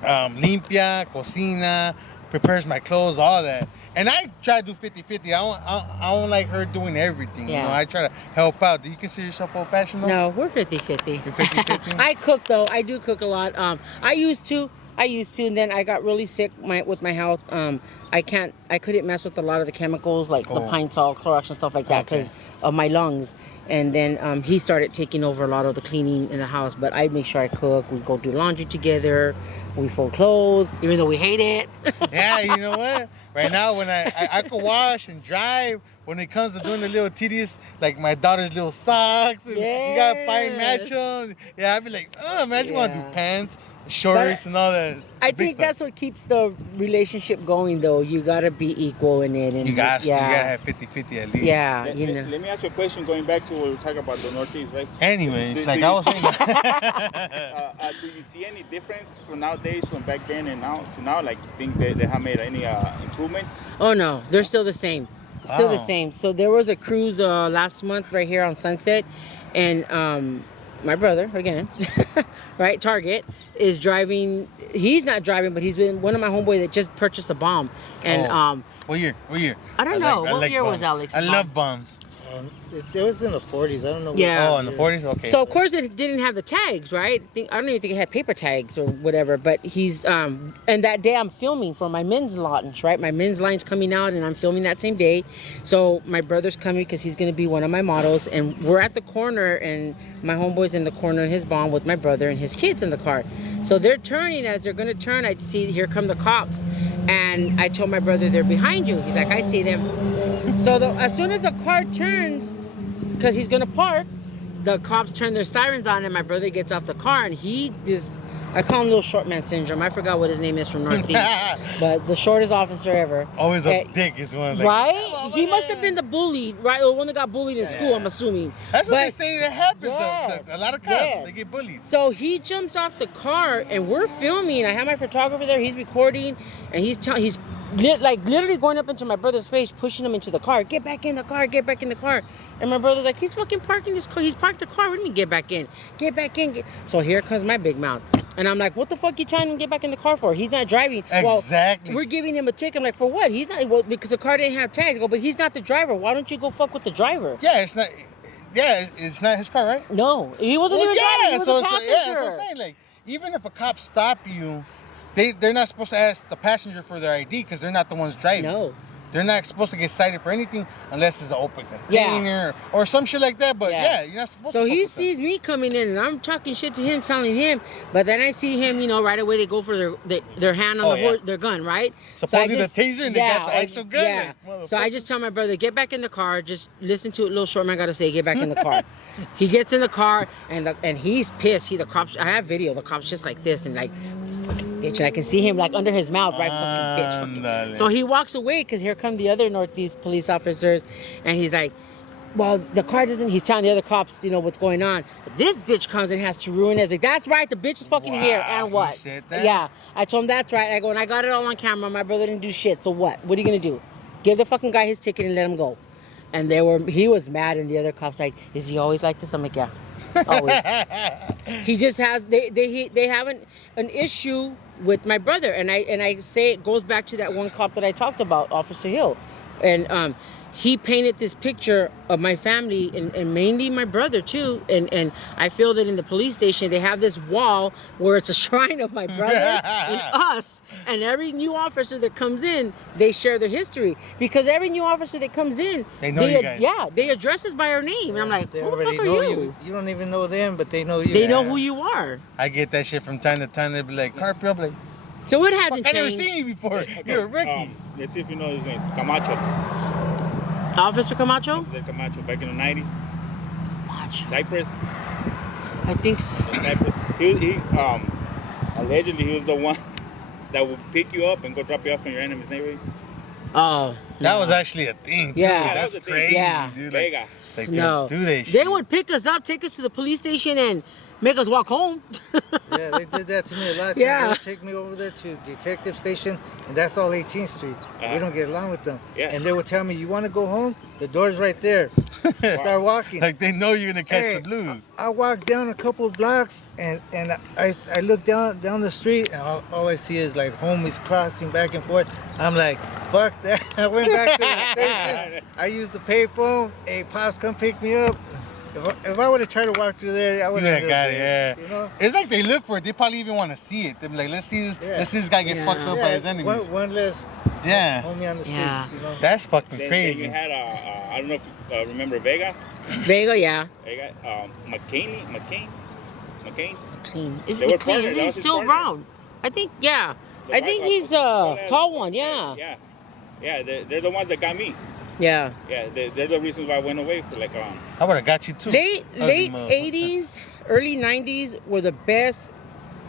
limpia, cocina, prepares my clothes, all that. And I try to do 50-50. I don't like her doing everything. Yeah. You know, I try to help out. Do you consider yourself old-fashioned though? No, we're 50-50. You're 50-50? I cook though. I do cook a lot. I used to, and then I got really sick with my health. I couldn't mess with a lot of the chemicals like the pine salt, Clorox, and stuff like that because of my lungs. And then he started taking over a lot of the cleaning in the house. But I make sure I cook. We go do laundry together. We fold clothes, even though we hate it. Yeah, you know what? Right now, when I could wash and dry, when it comes to doing the little tedious, like my daughter's little socks, and you gotta find match them. Yeah, I'd be like, oh, man, you want to do pants, shorts, and all that. I think that's what keeps the relationship going, though. You gotta be equal in it. And you gotta have 50-50 at least. Yeah, Let me ask you a question. Going back to what we were talking about the Northeast, right? Anyways, like I was saying. Do you see any difference from nowadays, from back then and now to now? Like, think they have made any improvements? Oh no, they're still the same. Still the same. So there was a cruise last month right here on Sunset, and my brother again, right? Target is driving. He's not driving, but he's with one of my homeboys that just purchased a bomb. And what year? I don't know. What year was Alex? I love bombs. It was in the 40s. I don't know. Yeah. Oh, in the 40s? Okay. So, of course, it didn't have the tags, right? I don't even think it had paper tags or whatever. But he's, and that day I'm filming for my men's launch, right? My men's line's coming out, and I'm filming that same day. So, my brother's coming because he's going to be one of my models. And we're at the corner, and my homeboy's in the corner in his bomb with my brother and his kids in the car. So, they're turning. As they're going to turn, I see, here come the cops. And I told my brother, they're behind you. He's like, I see them. So, as soon as the car turns, because he's gonna park, the cops turn their sirens on, and my brother gets off the car, and he is, I call him Little Short Man Syndrome. I forgot what his name is from Northeast, but the shortest officer ever. Always the dick is one. Like, right? He must have been the bully, right? Or one that got bullied in school, I'm assuming. That's what they say that happens. Yes, A lot of cops, they get bullied. So he jumps off the car, and we're filming. I have my photographer there. He's recording, and he's literally going up into my brother's face, pushing him into the car. Get back in the car. Get back in the car. And my brother's like, he's fucking parking this car. He's parked the car. What do you mean get back in? Get back in. So here comes my big mouth. And I'm like, what the fuck you trying to get back in the car for? He's not driving. Exactly. Well, we're giving him a ticket. I'm like, for what? He's not, well, because the car didn't have tags. I go, but he's not the driver. Why don't you go fuck with the driver? Yeah, it's not. Yeah, it's not his car, right? No, he wasn't even driving. He was a passenger. Yeah, that's what I'm saying. Like, even if a cop stop you, they're not supposed to ask the passenger for their ID because they're not the ones driving. No. They're not supposed to get cited for anything unless it's an open container or some shit like that. But yeah, you're not supposed to. So he sees me coming in, and I'm talking shit to him, telling him. But then I see him, right away they go for their hand on their gun, right? Supposedly the taser, and they got the actual gun. Yeah. Like, so I just tell my brother, get back in the car. Just listen to what Little Short Man got to say. Get back in the car. He gets in the car, and he's pissed. The cops. I have video. The cops just like this, and like, bitch, and I can see him like under his mouth, right? Fucking bitch. So he walks away because here come the other Northeast police officers, and he's like, well, the car doesn't. He's telling the other cops, what's going on. But this bitch comes and has to ruin it. He's like, that's right, the bitch is fucking here, and what? He said that? Yeah, I told him that's right. I go, and I got it all on camera. My brother didn't do shit. So what? What are you gonna do? Give the fucking guy his ticket and let him go. And he was mad, and the other cops like, is he always like this? I'm like, yeah, always. He just has. They have an issue with my brother, and I say it goes back to that one cop that I talked about, Officer Hill, and he painted this picture of my family and mainly my brother too, and I feel that in the police station they have this wall where it's a shrine of my brother and us, and every new officer that comes in, they share their history, because every new officer that comes in, they know you guys. Yeah, they address us by our name, and I'm like, who the fuck are you? You don't even know them, but they know you. They know who you are. I get that shit from time to time. They be like, Carpio, like, so it hasn't changed. I never seen you before. You're a rookie. Let's see if you know his name. Camacho. Officer Camacho? Camacho, back in the 90s. Camacho. Cypress. I think so. Cypress. He allegedly he was the one that would pick you up and go drop you off in your enemy's neighborhood. Oh. That was actually a thing too. Yeah. That's crazy, Yeah. dude. Like, Like no. do they shit. They would pick us up, take us to the police station, and make us walk home. Yeah, they did that to me a lot. Yeah. They would take me over there to detective station, and that's all 18th Street. We don't get along with them. Yeah. And they would tell me, "You want to go home? The door's right there." Start walking. Like they know you're gonna catch Hey, the blues. I walked down a couple of blocks, and I look down the street, and all I see is like homies crossing back and forth. I'm like, fuck that. I went back to the station. I used the payphone. Hey, pops, come pick me up. If I would have tried to walk through there, I would have got it. Yeah. You know? It's like they look for it. They probably even want to see it. They're like, let's see this. Yeah. Let's see this guy get Yeah. fucked up by his enemies. One less Yeah. homie on the streets. Yeah. You know. That's fucking Then crazy. you had I don't know if you remember Vega. Vega, yeah. Vega, McCain. Clean. Is They were it clean? partners. Is That he was his still partner. around? I think, yeah. The I white think guy, he's a tall one, yeah. Yeah, they're the ones that got me. Yeah. Yeah, they're the reasons why I went away for like I would have got you too. Late Ugly motherfucker. 80s, early 90s were the best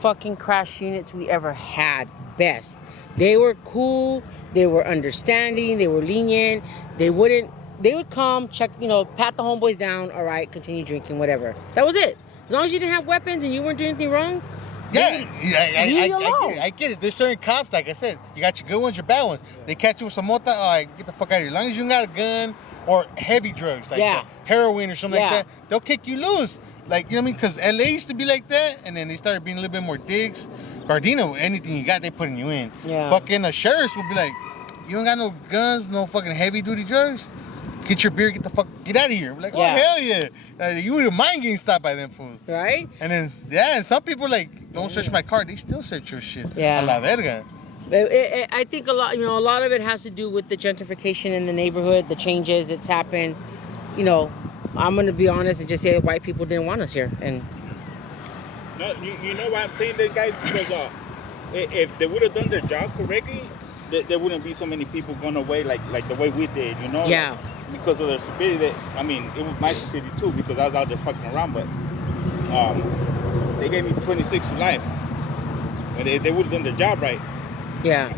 fucking crash units we ever had. Best. They were cool. They were understanding. They were lenient. They would come, check, pat the homeboys down. All right, continue drinking, whatever. That was it. As long as you didn't have weapons and you weren't doing anything wrong. Yeah, leave you alone. I get it. There's certain cops, like I said, you got your good ones, your bad ones. They catch you with some mota, all right, get the fuck out of here. As long as you got a gun or heavy drugs, like heroin or something like that, they'll kick you loose. Like, you know what I mean? Because LA used to be like that, and then they started being a little bit more digs. Gardena, anything you got, they putting you in. Yeah. Fucking the sheriffs would be like, you don't got no guns, no fucking heavy duty drugs? Get your beer, get out of here. We're like, oh, hell yeah. You wouldn't mind getting stopped by them fools. Right? And then, and some people like, don't search my car. They still search your shit. Yeah. A la verga. I think a lot of it has to do with the gentrification in the neighborhood, the changes that's happened. I'm going to be honest and just say that white people didn't want us here. And no, you know why I'm saying that, guys? Because if they would have done their job correctly, there wouldn't be so many people going away like the way we did, Yeah. Like, because of their stupidity. I mean, it was my stupidity too because I was out there fucking around, but they gave me 26 to life. But they would have done their job right. Yeah.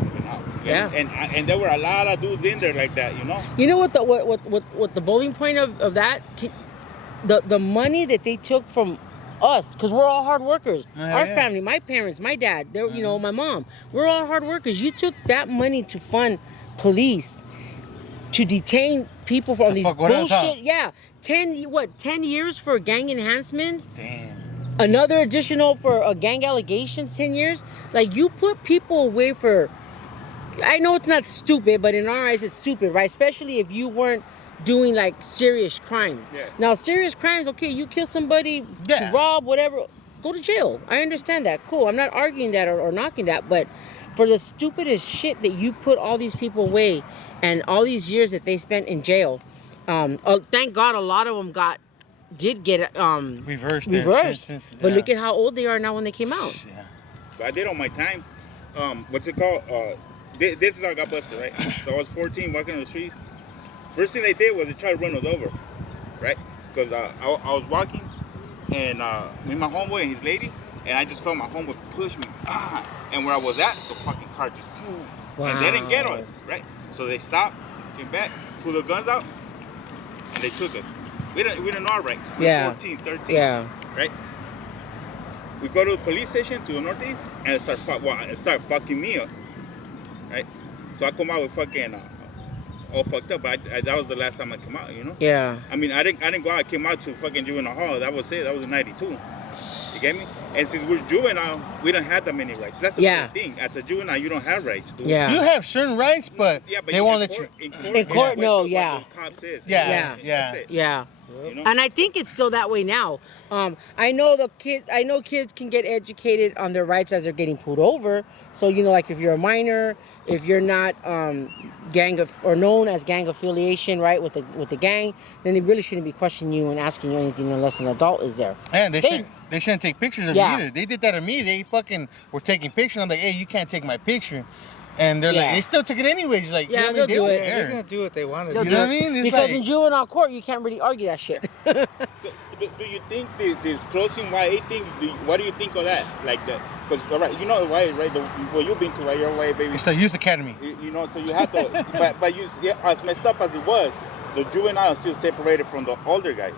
Yeah. And there were a lot of dudes in there like that, You know what the bowling point of that? The money that they took from us, because we're all hard workers. Our family, my parents, my dad, my mom, we're all hard workers. You took that money to fund police, to detain people for all these bullshit. Yeah. 10 years for gang enhancements? Damn. Another additional for gang allegations, 10 years? Like, you put people away for... I know it's not stupid, but in our eyes it's stupid, right? Especially if you weren't doing like serious crimes. Yeah. Now, serious crimes, okay, you kill somebody, to rob, whatever, go to jail. I understand that. Cool. I'm not arguing that or knocking that, but for the stupidest shit that you put all these people away and all these years that they spent in jail, thank God a lot of them did get reversed. But look at how old they are now when they came out. Yeah. But I did on my time. What's it called? This is how I got busted, right? So I was 14, walking on the streets. First thing they did was they tried to run us over, right? Because I was walking, and me and my homeboy and his lady, and I just felt my homeboy push me. And where I was at, the fucking car just flew. Wow. And they didn't get us, right? So they stopped, came back, pulled their guns out, and they took us. We didn't know our rights. We were 14, 13, right? We go to the police station to the northeast, and it start fucking me up. Right? So I come out with fucking all fucked up, but that was the last time I came out, Yeah. I mean, I didn't go out. I came out to fucking juvenile hall. That was it. That was in '92. You get me? And since we're juvenile, we don't have that many rights. That's the thing. As a juvenile, you don't have rights, dude. Yeah. You have certain rights, but they won't let you. In court, no, what the cop says. Yeah. That's it. Yeah. You know? And I think it's still that way now. I know kids can get educated on their rights as they're getting pulled over. So like if you're a minor, if you're not or known as gang affiliation, right, with the gang, then they really shouldn't be questioning you and asking you anything unless an adult is there. And they shouldn't take pictures of you either. They did that to me. They fucking were taking pictures. I'm like, hey, you can't take my picture. And they're like, they still took it anyways. Like, yeah, they don't care. They're gonna do what they want to You do. know what I mean? It's because like, in juvenile court, you can't really argue that shit. So, do you think this closing YA thing? What do you think of that? Like that? Because right, you know why, right? Well, you've been to right, your way, baby. it's the youth academy. So you have to. but as messed up as it was, the juvenile is still separated from the older guys.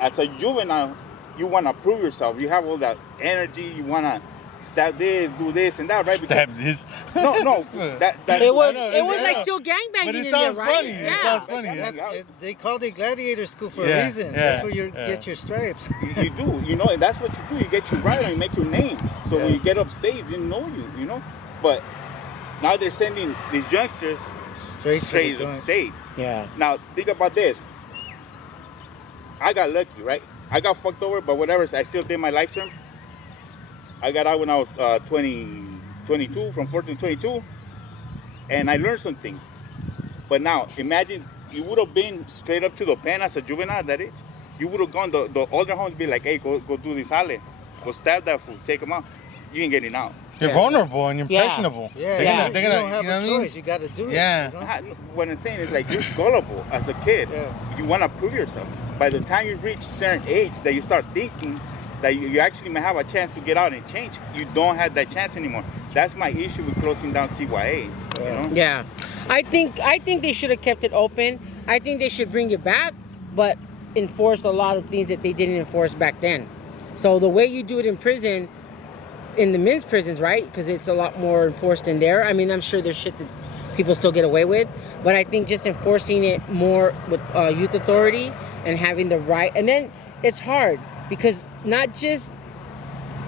As a juvenile, you want to prove yourself. You have all that energy. You want to stab this, do this and that, right? Stab this. No, that It was know, like still gangbanging But it in there, sounds right? funny. Yeah. It sounds funny. They called it gladiator school for Yeah, a reason. yeah, That's where you yeah. get your stripes. you do, you know, and that's what you do. You get your right and you make your name. So when you get upstate, they know you know. But now they're sending these youngsters Straight to the joint. upstate. Yeah. Now think about this. I got lucky, right? I got fucked over, but whatever. I still did my life term. I got out when I was 22, from 14 to 22, and I learned some things. But now, imagine you would have been straight up to the pen as a juvenile at that age. You would have gone, the older homes be like, hey, go do this jale. Go stab that fool, take him out. You ain't getting out. You're vulnerable and you're Yeah. impressionable. Yeah, They're you gonna, don't have you know a what I mean? choice. You got to do it. Yeah. You know? What I'm saying is like you're gullible as a kid. Yeah. You want to prove yourself. By the time you reach a certain age that you start thinking that you actually may have a chance to get out and change, you don't have that chance anymore. That's my issue with closing down CYA. You know? Yeah. I think they should have kept it open. I think they should bring it back, but enforce a lot of things that they didn't enforce back then. So the way you do it in prison, in the men's prisons, right? Because it's a lot more enforced in there. I mean, I'm sure there's shit that people still get away with, but I think just enforcing it more with youth authority and having the right. And then it's hard because not just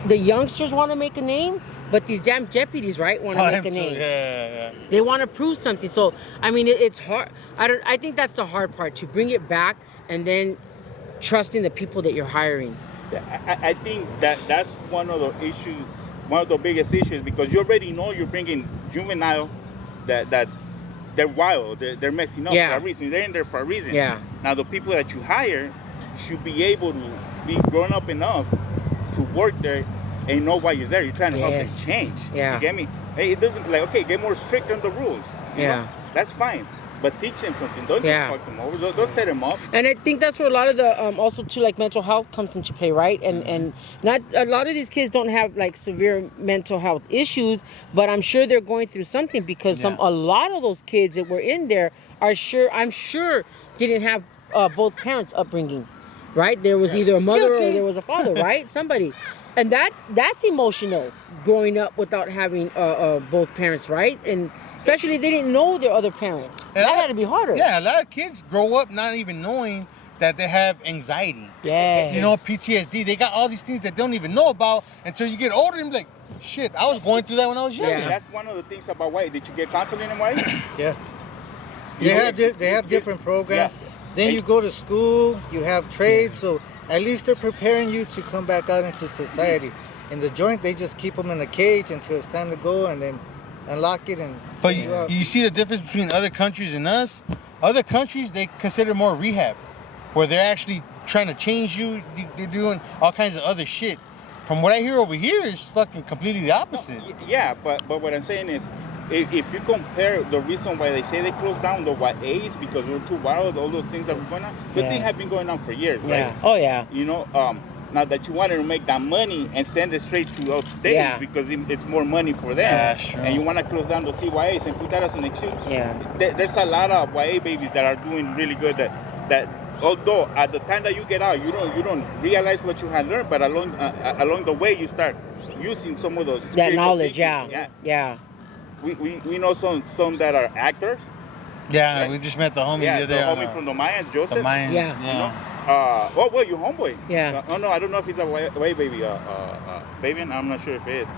the youngsters want to make a name, but these damn deputies, right, want to make a name. Yeah. They want to prove something. So I mean, it's hard. I think that's the hard part, to bring it back and then trusting the people that you're hiring. I think that's one of the issues, one of the biggest issues, because you already know you're bringing juvenile that they're wild, they're messing up for a reason. They're in there for a reason. Yeah. Now the people that you hire should be able to be grown up enough to work there and know why you're there. You're trying to help them change. Yeah. You get me? Hey, it doesn't like, okay, get more strict on the rules. You know? That's fine. But teach them something. Don't just fuck them over. Don't set them up. And I think that's where a lot of the also too, like, mental health comes into play, right? And not a lot of these kids don't have like severe mental health issues, but I'm sure they're going through something because a lot of those kids that were in there I'm sure didn't have both parents' upbringing, right? There was either a mother or there was a father, right? Somebody. And that's emotional, growing up without having both parents, right? And especially they didn't know their other parent. That had to be harder. Yeah, a lot of kids grow up not even knowing that they have anxiety. Yeah. You know, PTSD. They got all these things that they don't even know about until you get older and be like, shit, I was going through that when I was younger. Yeah. That's one of the things about white. Did you get counseling in white? Yeah. They have different programs. Yeah. Then you go to school, you have trades, so at least they're preparing you to come back out into society. In the joint, they just keep them in a cage until it's time to go and then unlock it and But send you out. you see the difference between other countries and us? Other countries, they consider more rehab, where they're actually trying to change you. They're doing all kinds of other shit. From what I hear over here, it's fucking completely the opposite. Yeah, but what I'm saying is, if you compare the reason why they say they closed down the YAs because we're too wild, all those things that were going on, the thing have been going on for years, right? Yeah. Oh yeah. You know, now that you wanted to make that money and send it straight to upstate because it's more money for them, and you want to close down the CYAs and put that as an excuse. Yeah. There's a lot of YA babies that are doing really good. That although at the time that you get out, you don't realize what you had learned, but along the way you start using some of those That knowledge. thinking. Yeah. We know some that are actors. Yeah, right? we just met the homie the other the day. homie from the Mayans, Joseph. The Mayans, Yeah. Well, your homeboy. Yeah. Oh no, I don't know if he's a white baby. Fabian, I'm not sure if it is.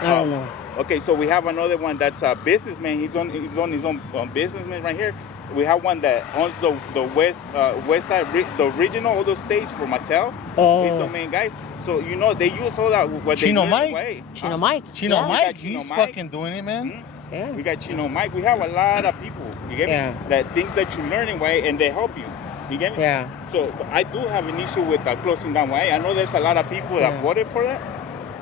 I don't know. Okay, so we have another one that's a businessman. He's on his own businessman right here. We have one that owns the west side, the original all those states for Mattel. Oh. He's the main guy. So you know they use all that what Chino they Mike? Way. Chino Mike. Chino Yeah. Mike, Chino he's Mike. fucking doing it, man. Mhm. Yeah. We got Chino Mike. We have a lot of people. You get me? That things that you learn in way and they help you. You get me? Yeah. So I do have an issue with closing down YA. I know there's a lot of people that voted for that,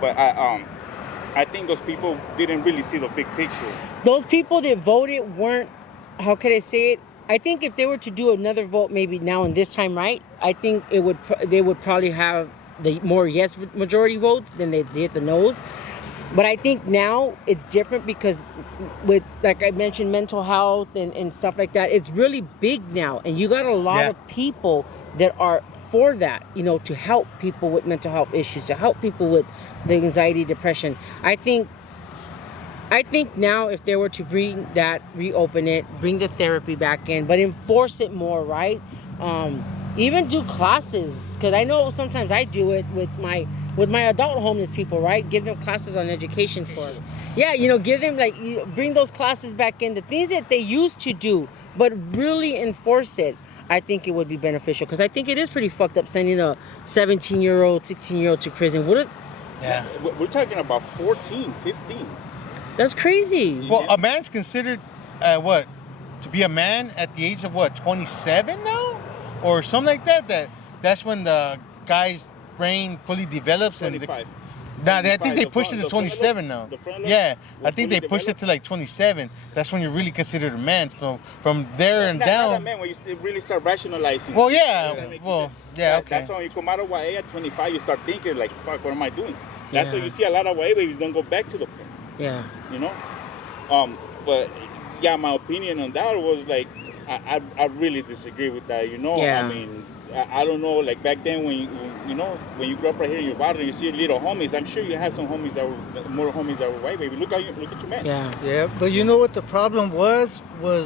but I think those people didn't really see the big picture. Those people that voted weren't, how could I say it? I think if they were to do another vote, maybe now and this time, right? I think they would probably have the more yes majority votes than they did the no's. But I think now it's different because with, like I mentioned, mental health and stuff like that, it's really big now. And you got a lot of people that are for that, you know, to help people with mental health issues, to help people with the anxiety, depression. I think now if they were to reopen it, bring the therapy back in, but enforce it more, right? Even do classes, because I know sometimes I do it with my adult homeless people, right? Give them classes on education for it. Yeah, you know, give them bring those classes back in, the things that they used to do, but really enforce it. I think it would be beneficial, because I think it is pretty fucked up sending a 17-year-old, 16-year-old to prison. Yeah. We're talking about 14, 15. That's crazy. Well, a man's considered to be a man at the age of 27 now, or something like that. That's when the guy's brain fully develops. 25. I think they pushed it to 27 now. Yeah, I think they pushed it to like 27. That's when you're really considered a man. From there and down. Not a man, when you really start rationalizing. Well, yeah. Okay. That's when you come out of YA at 25, you start thinking like, fuck, what am I doing? That's why you see a lot of YA babies don't go back to the point. Yeah. You know? But yeah, my opinion on that was like, I really disagree with that, you know? Yeah. I mean, I don't know, like back then when you grew up right here in your body and you see little homies, I'm sure you had some homies that were, more homies that were white, baby. Look at your man. Yeah. Yeah, but you know what the problem was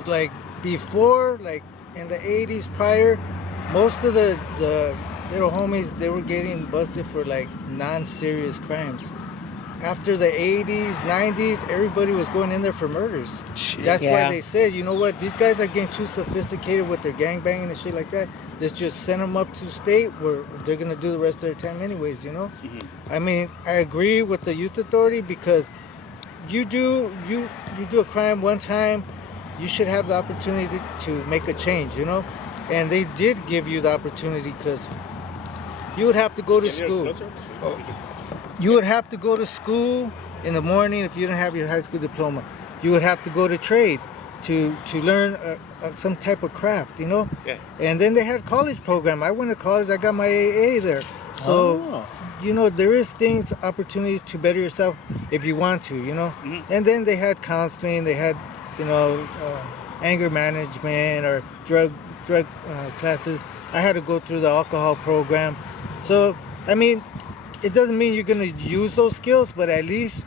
like before, like in the 80s prior, most of the little homies, they were getting busted for like non-serious crimes. After the 80s, 90s, everybody was going in there for murders. That's why they said, you know what, these guys are getting too sophisticated with their gangbanging and shit like that. Let's just send them up to state where they're going to do the rest of their time anyways, you know? Mm-hmm. I mean, I agree with the youth authority, because you do a crime one time, you should have the opportunity to make a change, you know? And they did give you the opportunity, because you would have to go to school. You would have to go to school in the morning if you didn't have your high school diploma. You would have to go to trade to learn some type of craft, you know? Yeah. And then they had college program. I went to college, I got my AA there. So, you know, there is opportunities to better yourself if you want to, you know? Mm-hmm. And then they had counseling, they had, you know, anger management or drug classes. I had to go through the alcohol program. So, I mean, it doesn't mean you're going to use those skills, but at least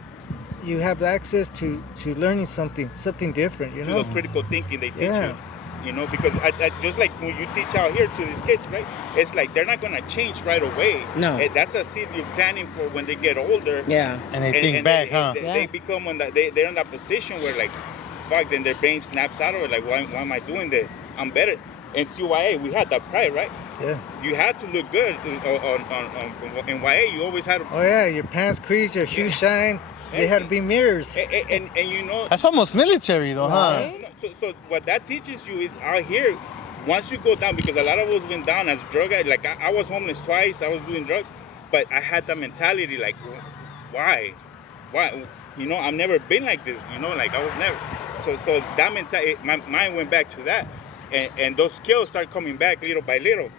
you have access to learning something different, you know? To the critical thinking they teach you know, because I just like when you teach out here to these kids, right? It's like they're not going to change right away. No. That's a seed you're planning for when they get older. Yeah. And they think back, huh? They become they're in that position where like, fuck, then their brain snaps out of it. Like, why am I doing this? I'm better. And CYA, we had that pride, right? Yeah. You had to look good in YA. You always had to... Oh, yeah. Your pants crease, your shoes shine. They had to be mirrors. And you know... That's almost military, though, huh? So what that teaches you is out here, once you go down, because a lot of us went down as drug addicts. Like, I was homeless twice. I was doing drugs. But I had that mentality, like, why? You know, I've never been like this. You know, like, I was never... So that mentality, my mind went back to that. And those skills start coming back little by little.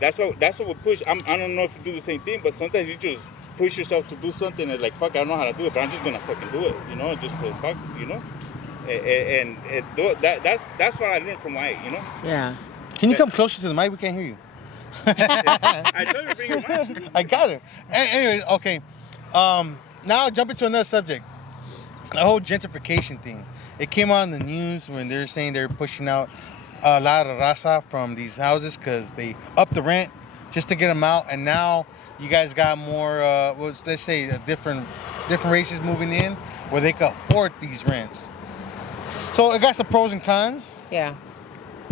That's what we push. I don't know if you do the same thing, but sometimes you just push yourself to do something and like, fuck, I don't know how to do it, but I'm just gonna fucking do it, you know, just for fuck, you know. And that's what I learned from YA, you know. Yeah. Can you come closer to the mic? We can't hear you. I told you to bring your mic. I got it. Anyway, okay. Now jump into another subject. The whole gentrification thing. It came on the news when they're saying they're pushing out a lot of raza from these houses because they upped the rent just to get them out, and now you guys got more let's say different races moving in where they can afford these rents. So it got some pros and cons. Yeah.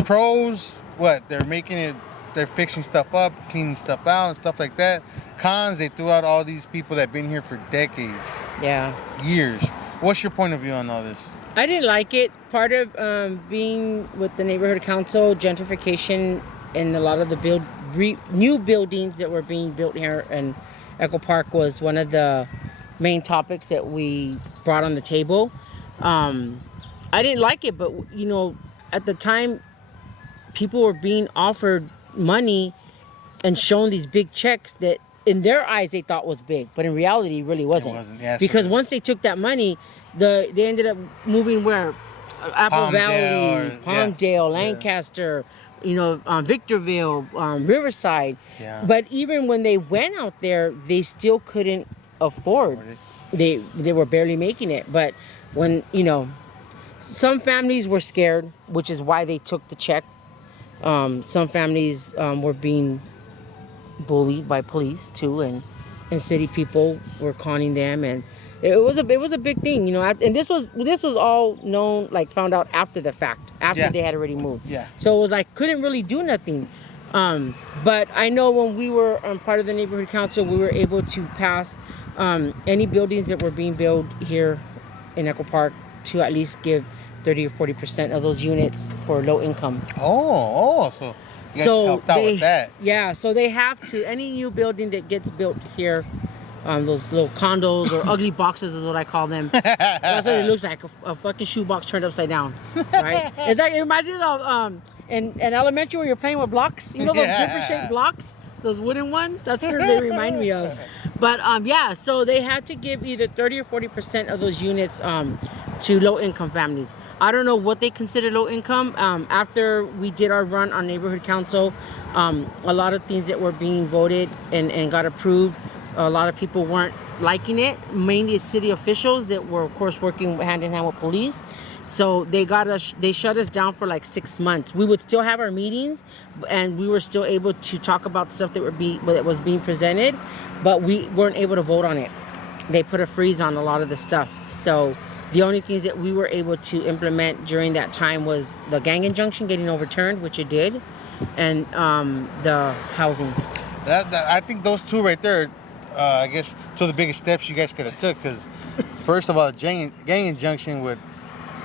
Pros, they're fixing stuff up, cleaning stuff out and stuff like that. Cons, they threw out all these people that have been here for decades. Yeah. Years. What's your point of view on all this? I didn't like it. Part of being with the neighborhood council, gentrification in a lot of the new buildings that were being built here in Echo Park was one of the main topics that we brought on the table. I didn't like it, but you know, at the time, people were being offered money and shown these big checks that in their eyes they thought was big, but in reality it really wasn't. It wasn't. Yeah, because once they took that money, they ended up moving where? Apple Valley, Palmdale, Lancaster, Victorville, Riverside. Yeah. But even when they went out there, they still couldn't afford. They were barely making it. But when some families were scared, which is why they took the check. Some families were being bullied by police too, and city people were conning them, and it was a big thing, and this was all known, like found out after the fact, after they had already moved. Yeah. So it was like couldn't really do nothing. But I know when we were part of the neighborhood council, we were able to pass any buildings that were being built here in Echo Park to at least give 30 or 40% of those units for low income. So you guys helped out with that. Yeah, so they have to, any new building that gets built here, those little condos or ugly boxes is what I call them. That's what it looks like, a fucking shoebox turned upside down, right? It's like, it reminds me of in elementary where you're playing with blocks, those different shaped blocks, those wooden ones. That's what they remind me of. But so they had to give either 30 or 40% of those units to low income families. I don't know what they consider low income. After we did our run on neighborhood council, a lot of things that were being voted and got approved, a lot of people weren't liking it. Mainly city officials that were, of course, working hand in hand with police. So they shut us down for like 6 months. We would still have our meetings, and we were still able to talk about stuff that was being presented, but we weren't able to vote on it. They put a freeze on a lot of the stuff. So the only things that we were able to implement during that time was the gang injunction getting overturned, which it did, and the housing. I think those two right there, I guess, two of the biggest steps you guys could have took. Because first of all, gang injunction would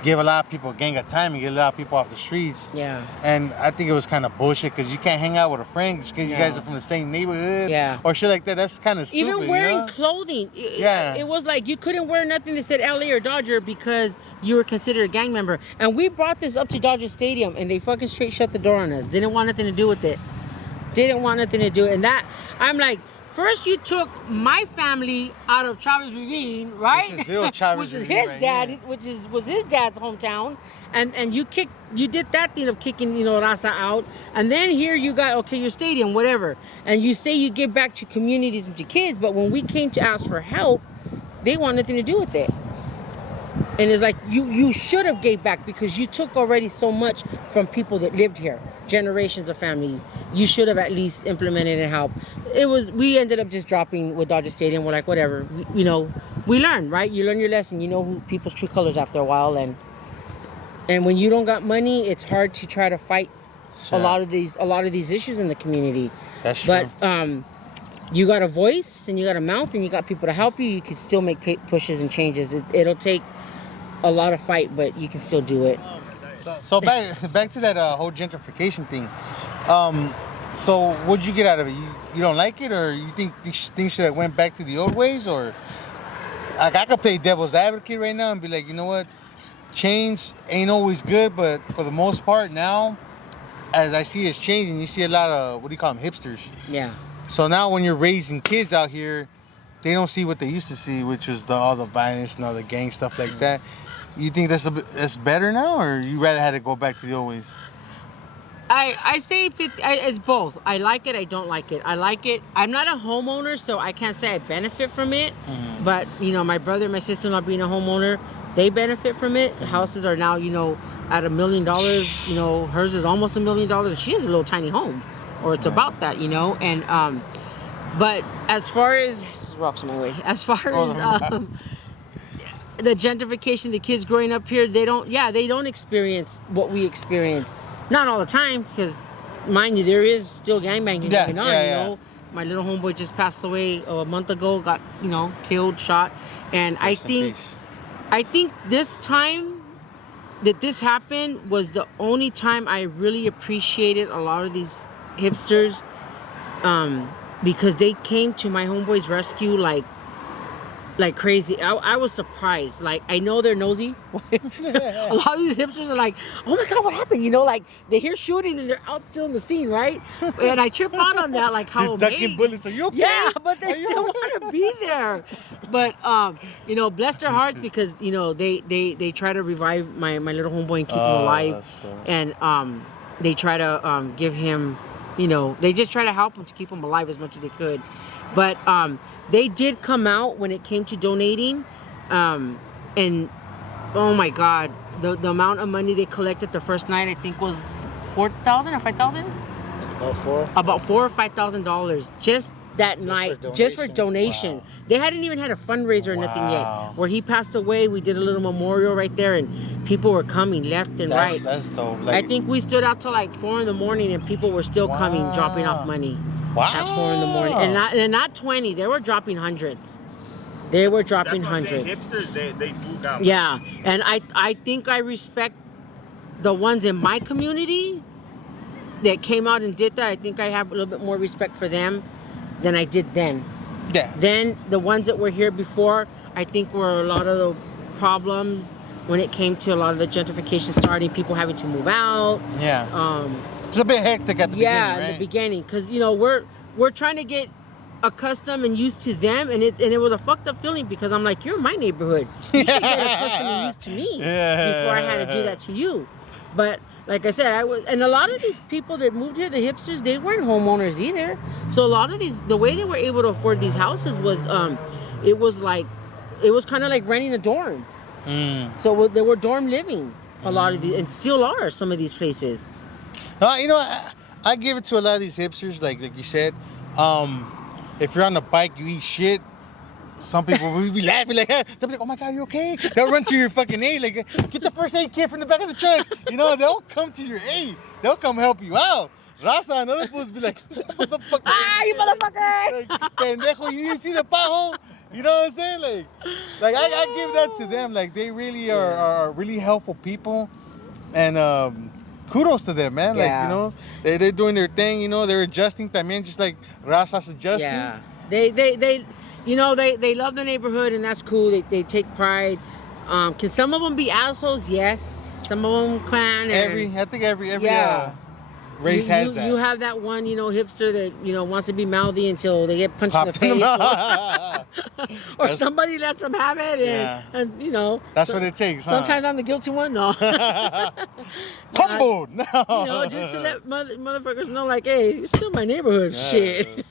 give a lot of people a gang of time and get a lot of people off the streets. Yeah. And I think it was kind of bullshit because you can't hang out with a friend just because you guys are from the same neighborhood. Yeah. Or shit like that. That's kind of stupid. Even wearing clothing. It was like you couldn't wear nothing that said LA or Dodger because you were considered a gang member. And we brought this up to Dodger Stadium and they fucking straight shut the door on us. Didn't want nothing to do with it. And that, I'm like, first you took my family out of Chavez Ravine, right? Which is real Chavez which is Ravine his right dad, here. was his dad's hometown, and you did that thing of kicking Raza out, and then here you got your stadium, whatever, and you say you give back to communities and to kids, but when we came to ask for help, they want nothing to do with it. And it's like you should have gave back because you took already so much from people that lived here, generations of families. You should have at least implemented and helped. We ended up just dropping with Dodger Stadium. We're like, whatever, we learn, right? You learn your lesson. You know who people's true colors after a while, and when you don't got money, it's hard to try to fight a lot of these issues in the community. That's true. But you got a voice and you got a mouth and you got people to help you. You can still make pushes and changes. It'll take a lot of fight, but you can still do it. So back to that whole gentrification thing. So what'd you get out of it? You don't like it, or you think things should have went back to the old ways, or like I could play devil's advocate right now and be like, you know what, change ain't always good, but for the most part now, as I see it's changing, you see a lot of, what do you call them, hipsters. Yeah. So now when you're raising kids out here, they don't see what they used to see, which was all the violence and all the gang stuff like that. You think that's better now, or you rather had to go back to the old ways? I say it's both. I like it. I don't like it. I like it. I'm not a homeowner, so I can't say I benefit from it. Mm-hmm. But my brother and my sister not being a homeowner, they benefit from it. Houses are now at $1 million. Hers is almost $1 million, and she has a little tiny home, or it's about that. And but as far as rocks in my way, as far as the gentrification, the kids growing up here, they don't experience what we experience. Not all the time, because mind you, there is still gangbanging going on. My little homeboy just passed away a month ago, got killed, shot, and I think this time that this happened was the only time I really appreciated a lot of these hipsters, because they came to my homeboy's rescue like crazy. I was surprised. Like, I know they're nosy. A lot of these hipsters are like, oh my God, what happened? Like, they hear shooting and they're out still in the scene, right? And I trip out on that, like how ducking bullets. Are you okay? Yeah, but they still want to be there. But bless their hearts, because they try to revive my little homeboy and keep him alive. And they try to give him, you know, they just try to help him to keep him alive as much as they could. But they did come out when it came to donating, and oh my God, the amount of money they collected the first night, I think was $4,000 or $5,000. About $4,000 or $5,000 just that night, just for donations. Wow. They hadn't even had a fundraiser or nothing yet. Where he passed away, we did a little memorial right there, and people were coming left and right. That's dope. Like, I think we stood out till like 4 in the morning, and people were still coming, dropping off money. At 4 in the morning, and not 20. They were dropping hundreds. They were dropping hundreds. Hipsters, they do got. Yeah, and I think I respect the ones in my community that came out and did that. I think I have a little bit more respect for them than I did then. Yeah. Then the ones that were here before, I think were a lot of the problems when it came to a lot of the gentrification starting, people having to move out. Yeah. It's a bit hectic at the beginning, right? Yeah, in the beginning, because you know we're trying to get accustomed and used to them, and it was a fucked up feeling because I'm like, you're in my neighborhood. You should get accustomed and used to me before I had to do that to you. But like I said, and a lot of these people that moved here, the hipsters, they weren't homeowners either. So a lot of these, the way they were able to afford these houses was, it was kind of like renting a dorm. So they were dorm living, a lot of these, and still are some of these places. You know, I give it to a lot of these hipsters, like you said. If you're on the bike, you eat shit. Some people will be laughing like, they'll be like, "Oh my God, you okay?" They'll run to your fucking aid, like, "Get the first aid kit from the back of the truck." You know, they'll come to your aid. They'll come help you out. Rasa and other fools be like, "Motherfucker, you motherfucker!" Like, pendejo, you didn't see the pothole? You know what I'm saying? Like I give that to them. Like, they really are really helpful people, and kudos to them, man. Like, you know, they're doing their thing. You know, they're adjusting también, just like Rasa's adjusting. Yeah, they. You know, they love the neighborhood, and that's cool. They take pride. Can some of them be assholes? Yes. Some of them can. I think every race has that. You have that one, you know, hipster that, you know, wants to be mouthy until they get punched in the face. Or somebody lets them have it, and you know. That's what it takes, Sometimes I'm the guilty one. No. Humbled. No. You know, just to let motherfuckers know, like, hey, it's still my neighborhood. Shit.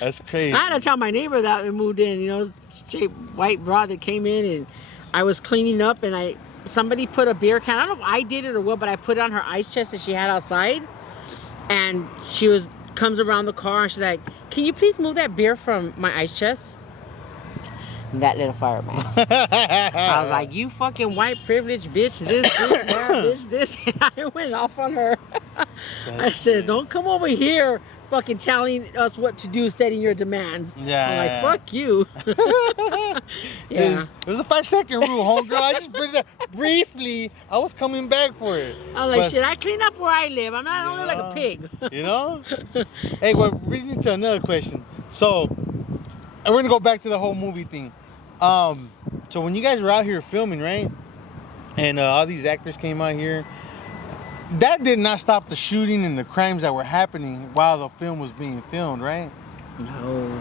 That's crazy. I had to tell my neighbor that we moved in, you know, straight white broad that came in, and I was cleaning up, and somebody put a beer can. I don't know if I did it or what, but I put it on her ice chest that she had outside. And she comes around the car and she's like, "Can you please move that beer from my ice chest?" And that lit a fire, man. I was like, "You fucking white privilege bitch, this, that, bitch, this." And I went off on her. I said, "Don't come over here fucking telling us what to do, setting your demands." I'm like, "Fuck you." It was a 5-second rule, homegirl. I just bring it up briefly. I was coming back for it. I'm like, shit, I clean up where I live. I don't live like a pig. You know? Hey, well, bringing me to another question. So, and we're going to go back to the whole movie thing. So when you guys were out here filming, right? And all these actors came out here, that did not stop the shooting and the crimes that were happening while the film was being filmed, right? No.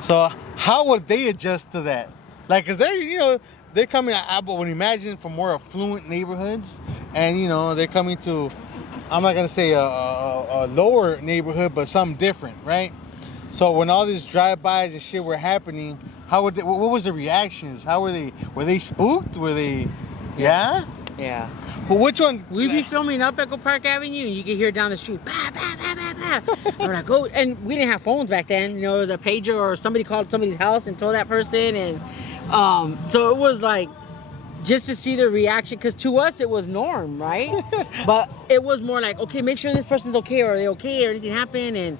So how would they adjust to that? Like, cause they're coming, I would imagine, from more affluent neighborhoods, and you know, they're coming to, I'm not gonna say a lower neighborhood, but something different, right? So when all these drive-bys and shit were happening, what was the reactions? How were they? Were they spooked? Were they? Yeah. Yeah. Well, which one? We'd be filming up Echo Park Avenue. You could hear down the street, bah, bah, bah, bah, bah. We're like, go, and we didn't have phones back then. You know, it was a pager, or somebody called somebody's house and told that person, and so it was like just to see the reaction, because to us it was norm, right? But it was more like, okay, make sure this person's okay, or are they okay, or anything happened, and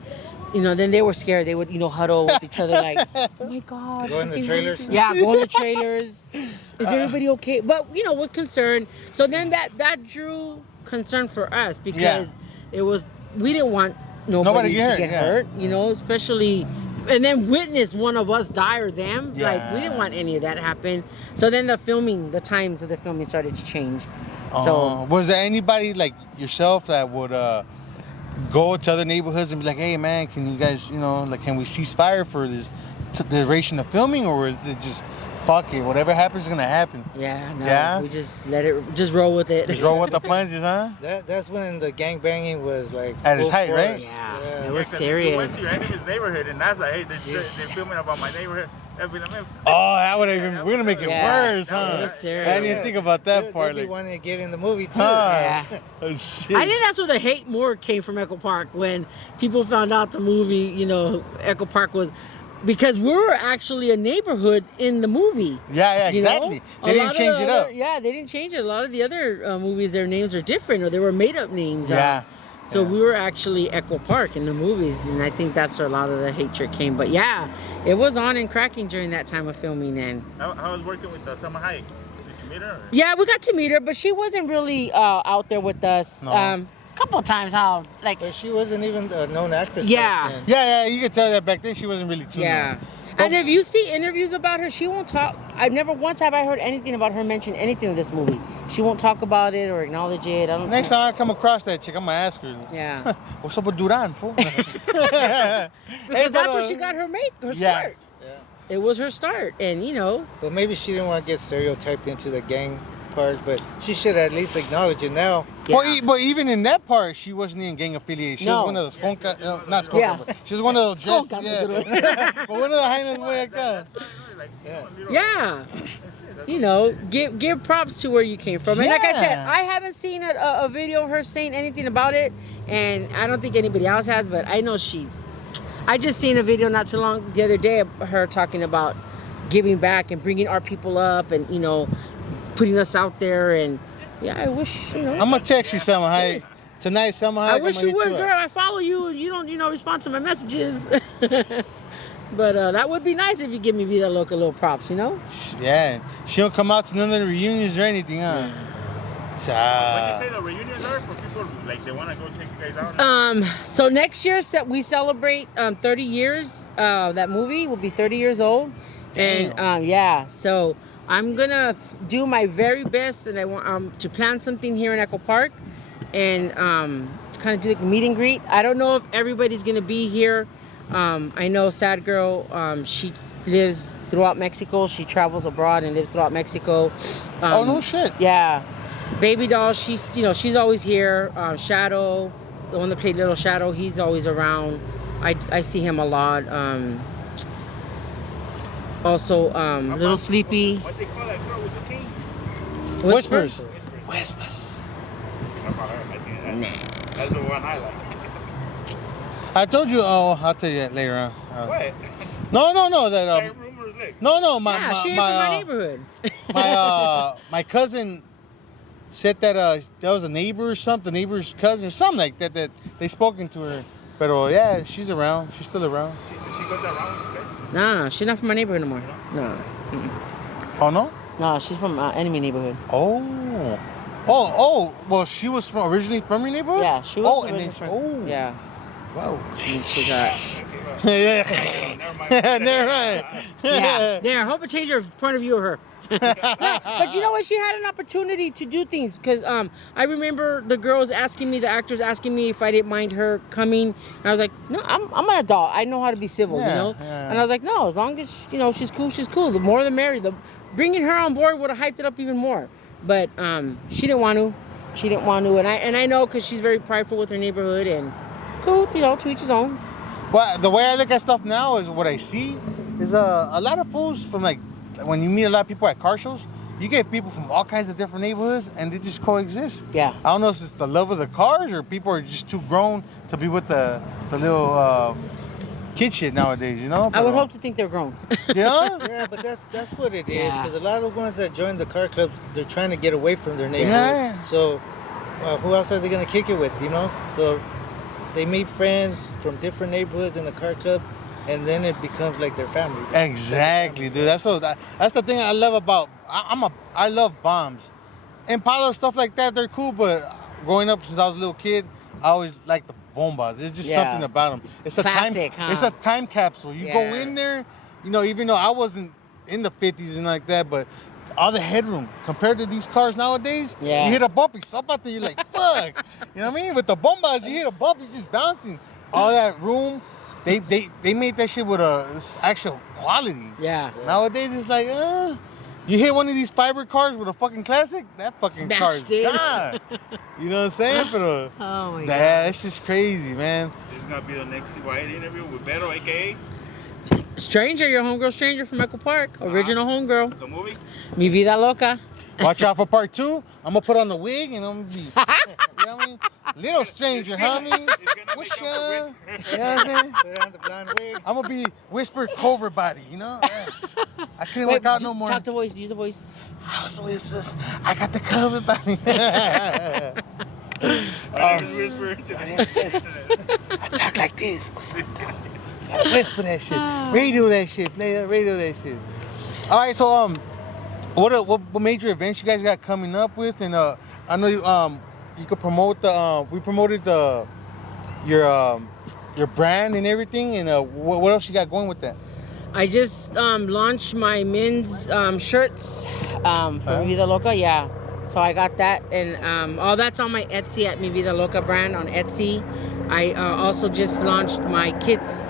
you know, then they were scared. They would, you know, huddle with each other like, "Oh my God." Go in the trailers. Happened. Yeah, go in the trailers. Is everybody okay? But, you know, we're concerned. So then that drew concern for us, because we didn't want nobody to get hurt, you know, especially, and then witness one of us die or them. Yeah. Like, we didn't want any of that to happen. So then the times of the filming started to change. So was there anybody like yourself that would go to other neighborhoods and be like, "Hey man, can you guys, you know, like, can we cease fire for this duration of filming," or is it just fuck it. Whatever happens is gonna happen. Yeah, no. Yeah? We just let it, just roll with it. Just roll with the punches, huh? That's when the gang banging was like At its full height, right? force. Yeah. It was 'cause if you went serious. to your enemy's neighborhood and that's like, hey, they're filming about my neighborhood. That'd be like, man, Oh, that would even. We're gonna make it Yeah. worse, It huh? was serious. I didn't even think about that part. They'll be Like, wanting to get in the movie too. Yeah. oh shit. I think that's where the hate more came from Echo Park when people found out the movie, you know, Echo Park was, because we were actually a neighborhood in the movie. Yeah, you know? exactly. A They didn't lot of change the it other- up. Yeah, they didn't change it. A lot of the other movies, their names are different, or they were made up names. Yeah. So Yeah. we were actually Echo Park in the movies, and I think that's where a lot of the hatred came. But yeah, it was on and cracking during that time of filming. And How was working with Summer Hayek? Did you meet her? Or? yeah, we got to meet her, but she wasn't really out there with us. No. Couple of times, how like But she wasn't even a known actress. Yeah. Back then. Yeah, you could tell that back then she wasn't really too. yeah. known. And if you see interviews about her, she won't talk. I've never once have I heard anything about her mention anything of this movie. She won't talk about it or acknowledge it. I don't. Next time I come across that chick, I'm gonna ask her. Yeah. What's up with Duran, fool? Because that's where she got her yeah. start. Yeah. It was her start, and you know. But maybe she didn't want to get stereotyped into the gang part, but she should at least acknowledge it now. Yeah. Well, but even in that part, she wasn't in gang affiliation. She No. was one of the skunka, not skunka, Yeah. but she was one of those dressed, Skunkas, yeah. that's a good But one of the hyenas way across. Yeah. You know, give props to where you came from. And like I said, Yeah. I haven't seen a video of her saying anything about it, and I don't think anybody else has, but I know I just seen a video not too long the other day of her talking about giving back and bringing our people up and, you know, putting us out there. And yeah, I wish, you know. I'm gonna text you, Selma Hayek. Tonight, Selma Hayek. I wish I'm gonna you hit would, up. girl. I follow you and you don't, you know, respond to my messages. But that would be nice if you give Me Vida Loca a little props, you know? Yeah, she don't come out to none of the reunions or anything, huh? When you say the reunions are for people like they want to go check you guys out. So next year we celebrate 30 years. That movie will be 30 years old. Damn. And yeah, so I'm gonna do my very best, and I want to plan something here in Echo Park, and kind of do like a meet and greet. I don't know if everybody's gonna be here. I know Sad Girl, she lives throughout Mexico. She travels abroad and lives throughout Mexico. Oh no shit. Yeah. Baby Doll, she's always here. Shadow, the one that played Little Shadow, he's always around. I see him a lot. Also, Little Sleepy. What they call that girl with the team? Whispers. Whispers. That's the one I like. I told you. Oh, I'll tell you that later on. What? No. That Like rumors, like. no. Yeah, she ain't from my neighborhood. my cousin said that that was a neighbor or something, neighbor's cousin or something like that. That they spoken to her. But yeah, she's around. She's still around. She goes around with you guys? Nah, she's not from my neighborhood anymore. No. Oh no. No, she's from enemy neighborhood. Oh. Well, she was originally from your neighborhood. Yeah, she was. Oh, and then from, yeah. Wow. And she got. Yeah. Never mind. Never mind. Yeah. There. I hope it changed your point of view of her. No, but you know what? She had an opportunity to do things because I remember the girls asking me, the actors asking me if I didn't mind her coming. And I was like, no, I'm an adult. I know how to be civil, you know. Yeah. And I was like, no, as long as she's cool, she's cool. The more the merrier. Bringing her on board would have hyped it up even more. But she didn't want to. She didn't want to, and I know because she's very prideful with her neighborhood and cool, you know, to each his own. Well, the way I look at stuff now is what I see is a lot of fools from like when you meet a lot of people at car shows, you get people from all kinds of different neighborhoods and they just coexist. Yeah. I don't know if it's the love of the cars or people are just too grown to be with the little kid shit nowadays, you know? I would hope to think they're grown. You know? Yeah, but that's what it is. Yeah. Because a lot of ones that join the car clubs, they're trying to get away from their neighborhood. Yeah. So, who else are they gonna kick it with? You know? So, they meet friends from different neighborhoods in the car club, and then it becomes like their family. Exactly, dude. That's the thing I love about. I love bombs, Impala stuff like that. They're cool, but growing up since I was a little kid, I always liked the bombas. There's just something about them. It's Classic, a time. huh? It's a time capsule. You go Yeah. in there, you know. Even though I wasn't in the 50s and like that, but all the headroom compared to these cars nowadays. Yeah. You hit a bump, you stop out there, you're like, fuck. You know what I mean? With the bombas, you hit a bump, you're just bouncing. All that room. they made that shit with actual quality. Yeah. Nowadays it's like, you hit one of these fiber cars with a fucking classic, that fucking Smashed car's it. gone. You know what I'm saying? But Oh my god. that's just crazy, man. This is gonna be the next CYA interview with Beto, aka Stranger, your homegirl Stranger from Echo Park. Original homegirl. the movie. Mi Vida Loca. Watch out for part 2. I'm gonna put on the wig and I'm gonna be, you know what I mean? Little stranger, homie. It's gonna What's make up for up? Whisper. You know what I'm saying? Put on the blonde wig. I'm gonna be Whisper Cover Body, you know? Yeah. I couldn't work out no more. Talk the voice. Use the voice. How's Whispers? I got the cover body. My name is Whisper. I talk like this. Gotta whisper that shit. Radio that shit. Radio that shit. All right, so what major events you guys got coming up with? And I know you could promote we promoted your brand and everything. And what else you got going with that? I just launched my men's shirts for Mi Vida Loca. Yeah. So I got that, and all that's on my Etsy at Mi Vida Loca brand on Etsy. I also just launched my kids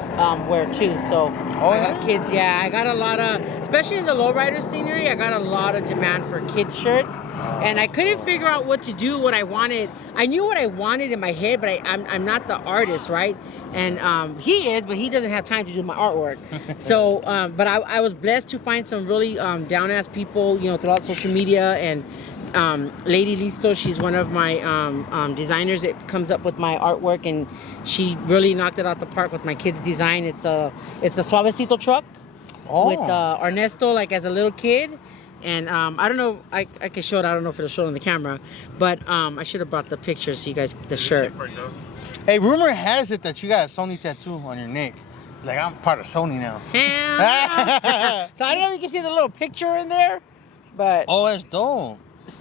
wear too. So I got kids. Yeah, I got a lot of, especially in the lowrider scenery, I got a lot of demand for kids shirts, and I couldn't figure out what to do, what I wanted. I knew what I wanted in my head, but I'm not the artist, right? And he is, but he doesn't have time to do my artwork. So, but I was blessed to find some really down-ass people, you know, throughout social media. And Lady Listo, she's one of my designers that comes up with my artwork, and she really knocked it out the park with my kids' design. It's a Suavecito truck with Ernesto, like as a little kid. And I don't know, I can show it. I don't know if it'll show it on the camera, but I should have brought the picture so you guys, the shirt. Hey, rumor has it that you got a Sony tattoo on your neck. Like, I'm part of Sony now. So I don't know if you can see the little picture in there, but Oh, that's dope.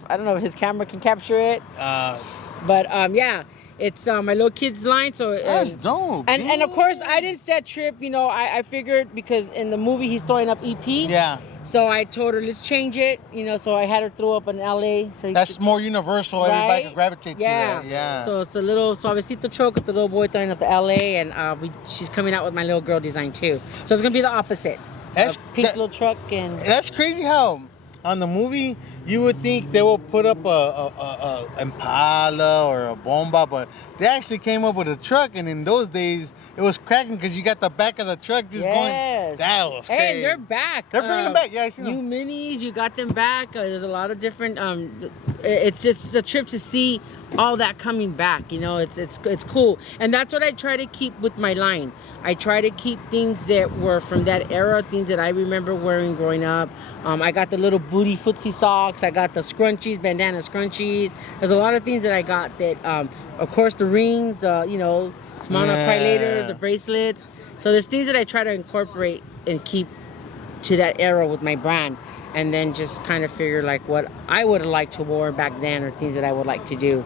I don't know if his camera can capture it. But yeah, it's my little kid's line. So That's dope. and of course I didn't set Trip. You know, I figured because in the movie he's throwing up EP. Yeah. So I told her let's change it. You know, so I had her throw up in LA. So That's more universal. Everybody Right? can gravitate to that. Yeah. So it's a little Suavecito truck with the little boy throwing up the LA, and she's coming out with my little girl design too. So it's gonna be the opposite. That's A pink little truck and. That's crazy how on the movie you would think they will put up a Impala or a Bomba, but they actually came up with a truck, and in those days it was cracking because you got the back of the truck just going. That was crazy. Hey, they're back. They're bringing them back. Yeah, I see them. New minis, you got them back. There's a lot of different. It's just a trip to see all that coming back. You know, it's cool, and that's what I try to keep with my line. I try to keep things that were from that era, things that I remember wearing growing up. I got the little booty footsie socks. I got the scrunchies, bandana scrunchies. There's a lot of things that I got that, of course, the rings, you know, Smile Not Cry Later, the bracelets. So there's things that I try to incorporate and keep to that era with my brand, and then just kind of figure like what I would have liked to wear back then, or things that I would like to do.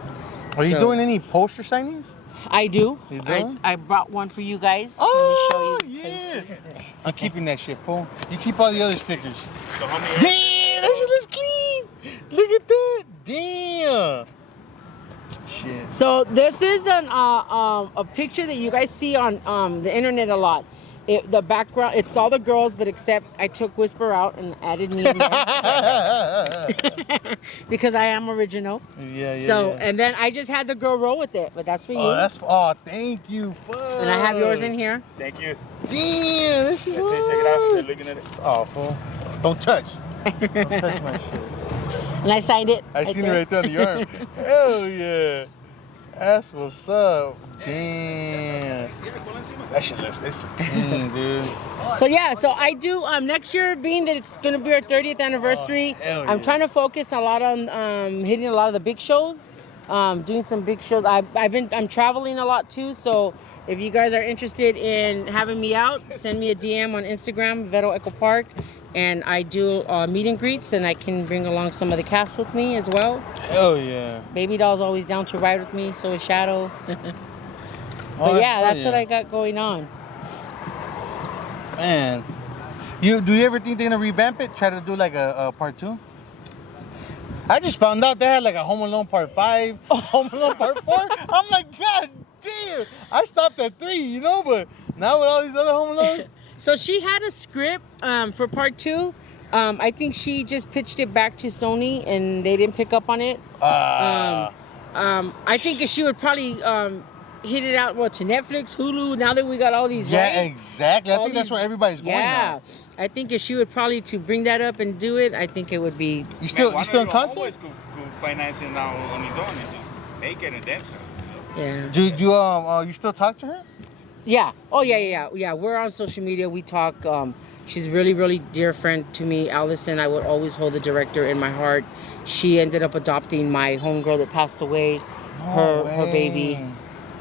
Are you doing any poster signings? I do. You do? I brought one for you guys. Oh, Let me show you. yeah. I'm keeping that shit, fool. You keep all the other stickers. So how many? Damn, that shit looks clean. Look at that. Damn. Shit. So this is a picture that you guys see on the internet a lot. The background, it's all the girls, but except I took Whisper out and added me in there. Because I am original. Yeah. So, and then I just had the girl roll with it, but that's for you. Thank you. Fuck. And I have yours in here. Thank you. Damn, this is Check it out. They're looking at it. Oh, fool. Don't touch. Don't touch my shit. And I signed it. I seen it right there on the arm. Hell yeah. That's what's up. Damn. That shit looks clean, dude. So yeah, so I do next year, being that it's gonna be our 30th anniversary, I'm trying to focus a lot on hitting a lot of the big shows, doing some big shows. I'm traveling a lot too, so if you guys are interested in having me out, send me a DM on Instagram, Veto Echo Park, and I do meet and greets, and I can bring along some of the cast with me as well. Hell yeah. Baby Doll's always down to ride with me, so is Shadow. But yeah, that's what I got going on. Man, do you ever think they're gonna revamp it? Try to do like a part 2? I just found out they had like a Home Alone Part 5, Home Alone Part 4. I'm like, God damn! I stopped at 3, you know, but Now with all these other home loans? So she had a script for part 2. I think she just pitched it back to Sony and they didn't pick up on it. I think she would probably hit it out to Netflix, Hulu. Now that we got all these, yeah, right? Exactly. I think that's where everybody's going. Yeah, now. I think if she would probably to bring that up and do it, I think it would be. You still in contact? Go financing now on his own and just make it and dance. Yeah. Do you still talk to her? Yeah. Oh yeah. We're on social media. We talk. She's a really, really dear friend to me, Allison. I would always hold the director in my heart. She ended up adopting my homegirl that passed away, her baby.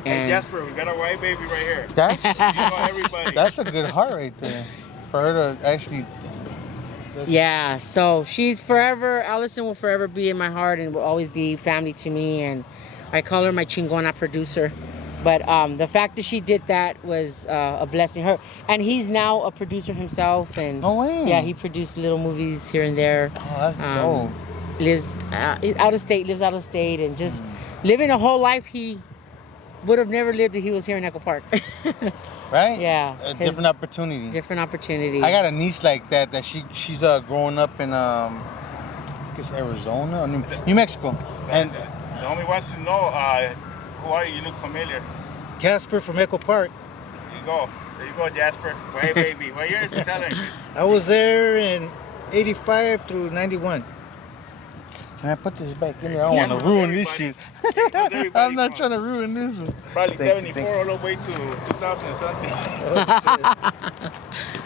And hey Jasper, we got a white baby right here. That's everybody. That's a good heart right there. For her to actually. Yeah. So she's forever. Allison will forever be in my heart and will always be family to me. And I call her my chingona producer. But the fact that she did that was a blessing. And he's now a producer himself. And no way. Yeah, he produced little movies here and there. Oh, that's dope. Lives out of state, and just living a whole life he would have never lived if he was here in Echo Park. Right? Yeah. A different opportunity. Different opportunity. I got a niece like that she's growing up in I think it's Arizona or New Mexico. And the homie wants to know who are you? You look familiar. Casper from Echo Park. There you go, Jasper. Hey, baby. What year is it telling you? I was there in 85 through 91. Can I put this back in there? I don't want to ruin this shit. I'm not trying to ruin this one. Probably 74 all the way to 2000 and something.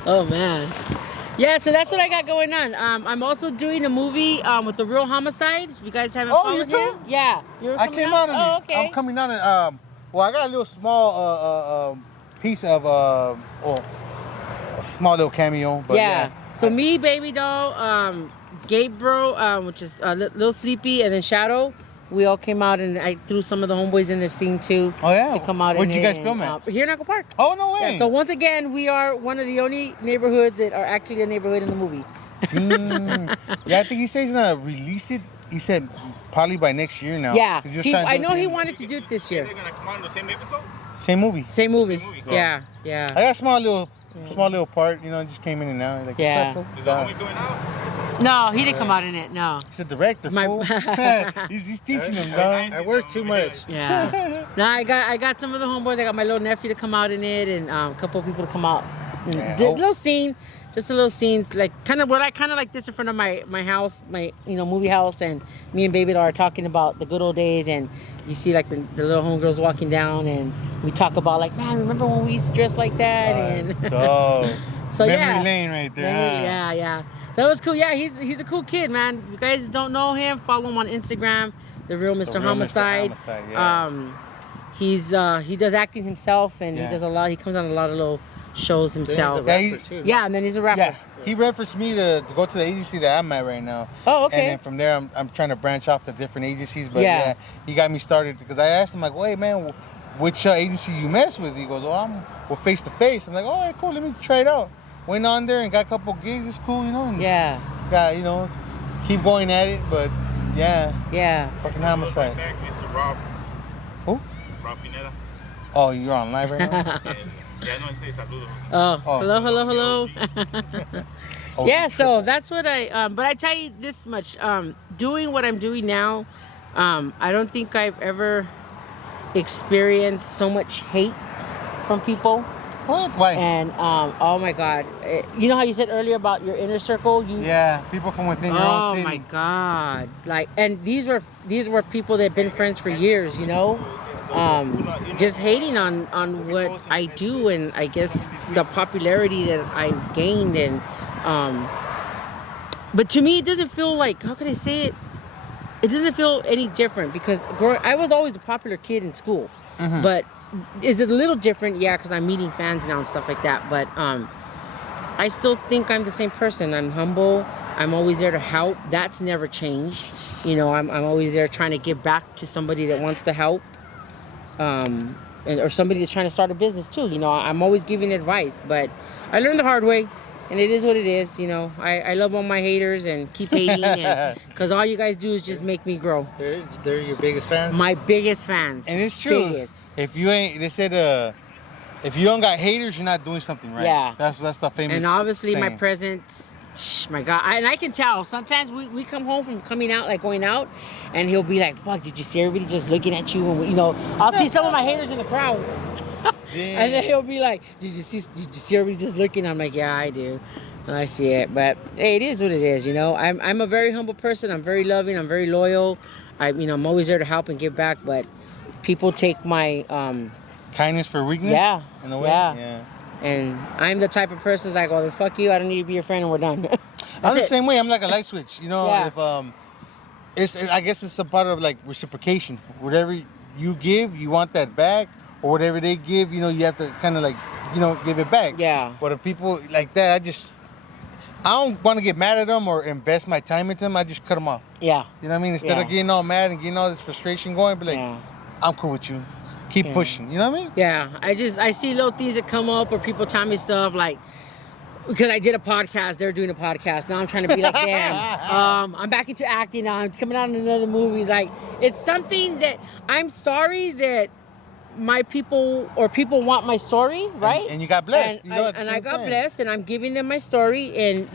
Oh, man. Yeah, so that's what I got going on. I'm also doing a movie with The Real Homicide. You guys haven't followed him? Yeah. I came out in Oh, okay. I'm coming out in, well, I got a little small piece of, a small little cameo. But yeah. So me, Baby Doll, Gabriel, which is Little Sleepy, and then Shadow. We all came out and I threw some of the homeboys in the scene too. Oh yeah. To come out. Where'd you guys film at? Here in Echo Park. Oh no way. Yeah, so once again, we are one of the only neighborhoods that are actually a neighborhood in the movie. Yeah, I think he says he's gonna release it. He said probably by next year now. Yeah. I know he wanted to do it this year. They're gonna come out in the same episode? Same movie. Same movie. Yeah. I got a small little part. Just came in and out. Like, yeah. Is the homie going out? No, he didn't come out in it. No. He's a director. Fool. he's teaching him, dog. I work too much. Yeah. No, I got some of the homeboys. I got my little nephew to come out in it, and a couple of people to come out. Little scene, just a little scene, like kind of like this in front of my house, my movie house, and me and Baby Doll are talking about the good old days, and you see like the little homegirls walking down, and we talk about like, man, remember when we used to dress like that, and so memory lane right there. Yeah. So it was cool. Yeah, he's a cool kid, man. If you guys don't know him, follow him on Instagram, The Real Mr. Homicide. Yeah. He does acting himself, and he does a lot. He comes on a lot of little shows himself. Yeah, and then he's a rapper. Yeah, he referenced me to go to the agency that I'm at right now. Oh, okay. And then from there, I'm trying to branch off to different agencies. But yeah, he got me started because I asked him like, "Wait, man, which agency you mess with?" He goes, "Oh, we're face to face." I'm like, "All right, cool. Let me try it out." Went on there and got a couple gigs. It's cool, And got keep going at it. But yeah. Fucking Homicide. Back, Mr. Rob. Who? Rob Pineda. Oh, you're on live right now. Yeah, no, say saludos. Oh, hello. Yeah, so that's what but I tell you this much, doing what I'm doing now, I don't think I've ever experienced so much hate from people. What? Why? And oh my God, you know how you said earlier about your inner circle? People from within your own city. Oh my God, and these were people that have been friends for years, just hating on what I do, and I guess the popularity that I've gained, and but to me it doesn't feel like, how could I say it? It doesn't feel any different because I was always a popular kid in school, but is it a little different? Yeah, because I'm meeting fans now and stuff like that. But I still think I'm the same person. I'm humble. I'm always there to help. That's never changed. I'm always there trying to give back to somebody that wants to help, or somebody that's trying to start a business too. I'm always giving advice. But I learned the hard way, and it is what it is. I love all my haters and keep hating, because all you guys do is just make me grow. They're your biggest fans? My biggest fans. And it's true. Biggest. If you ain't, they said, if you don't got haters, you're not doing something right. Yeah. That's the famous. And obviously, my saying. presence, my God, and I can tell. Sometimes we come home from coming out, like going out, and he'll be like, "Fuck, did you see everybody just looking at you?" And I'll see some of my haters in the crowd, and then he'll be like, "Did you see everybody just looking?" I'm like, "Yeah, I do." And I see it, but hey, it is what it is, I'm a very humble person. I'm very loving. I'm very loyal. I'm always there to help and give back. But people take my kindness for weakness. Yeah. In a way. Yeah. And I'm the type of person that's like, well, then fuck you. I don't need to be your friend, and we're done. I'm the same way. I'm like a light switch. Yeah. If I guess it's a part of like reciprocation. Whatever you give, you want that back, or whatever they give, you have to kind of like, give it back. Yeah. But if people like that, I don't want to get mad at them or invest my time into them. I just cut them off. Yeah. You know what I mean? Instead of getting all mad and getting all this frustration going, be like, I'm cool with you. Keep pushing. You know what I mean? Yeah. I see little things that come up, or people tell me stuff like, because I did a podcast, they're doing a podcast. Now I'm trying to be like them. I'm back into acting now. I'm coming out in another movie. Like, it's something that I'm sorry that my people want my story, right? And you got blessed. And I got blessed, and I'm giving them my story. And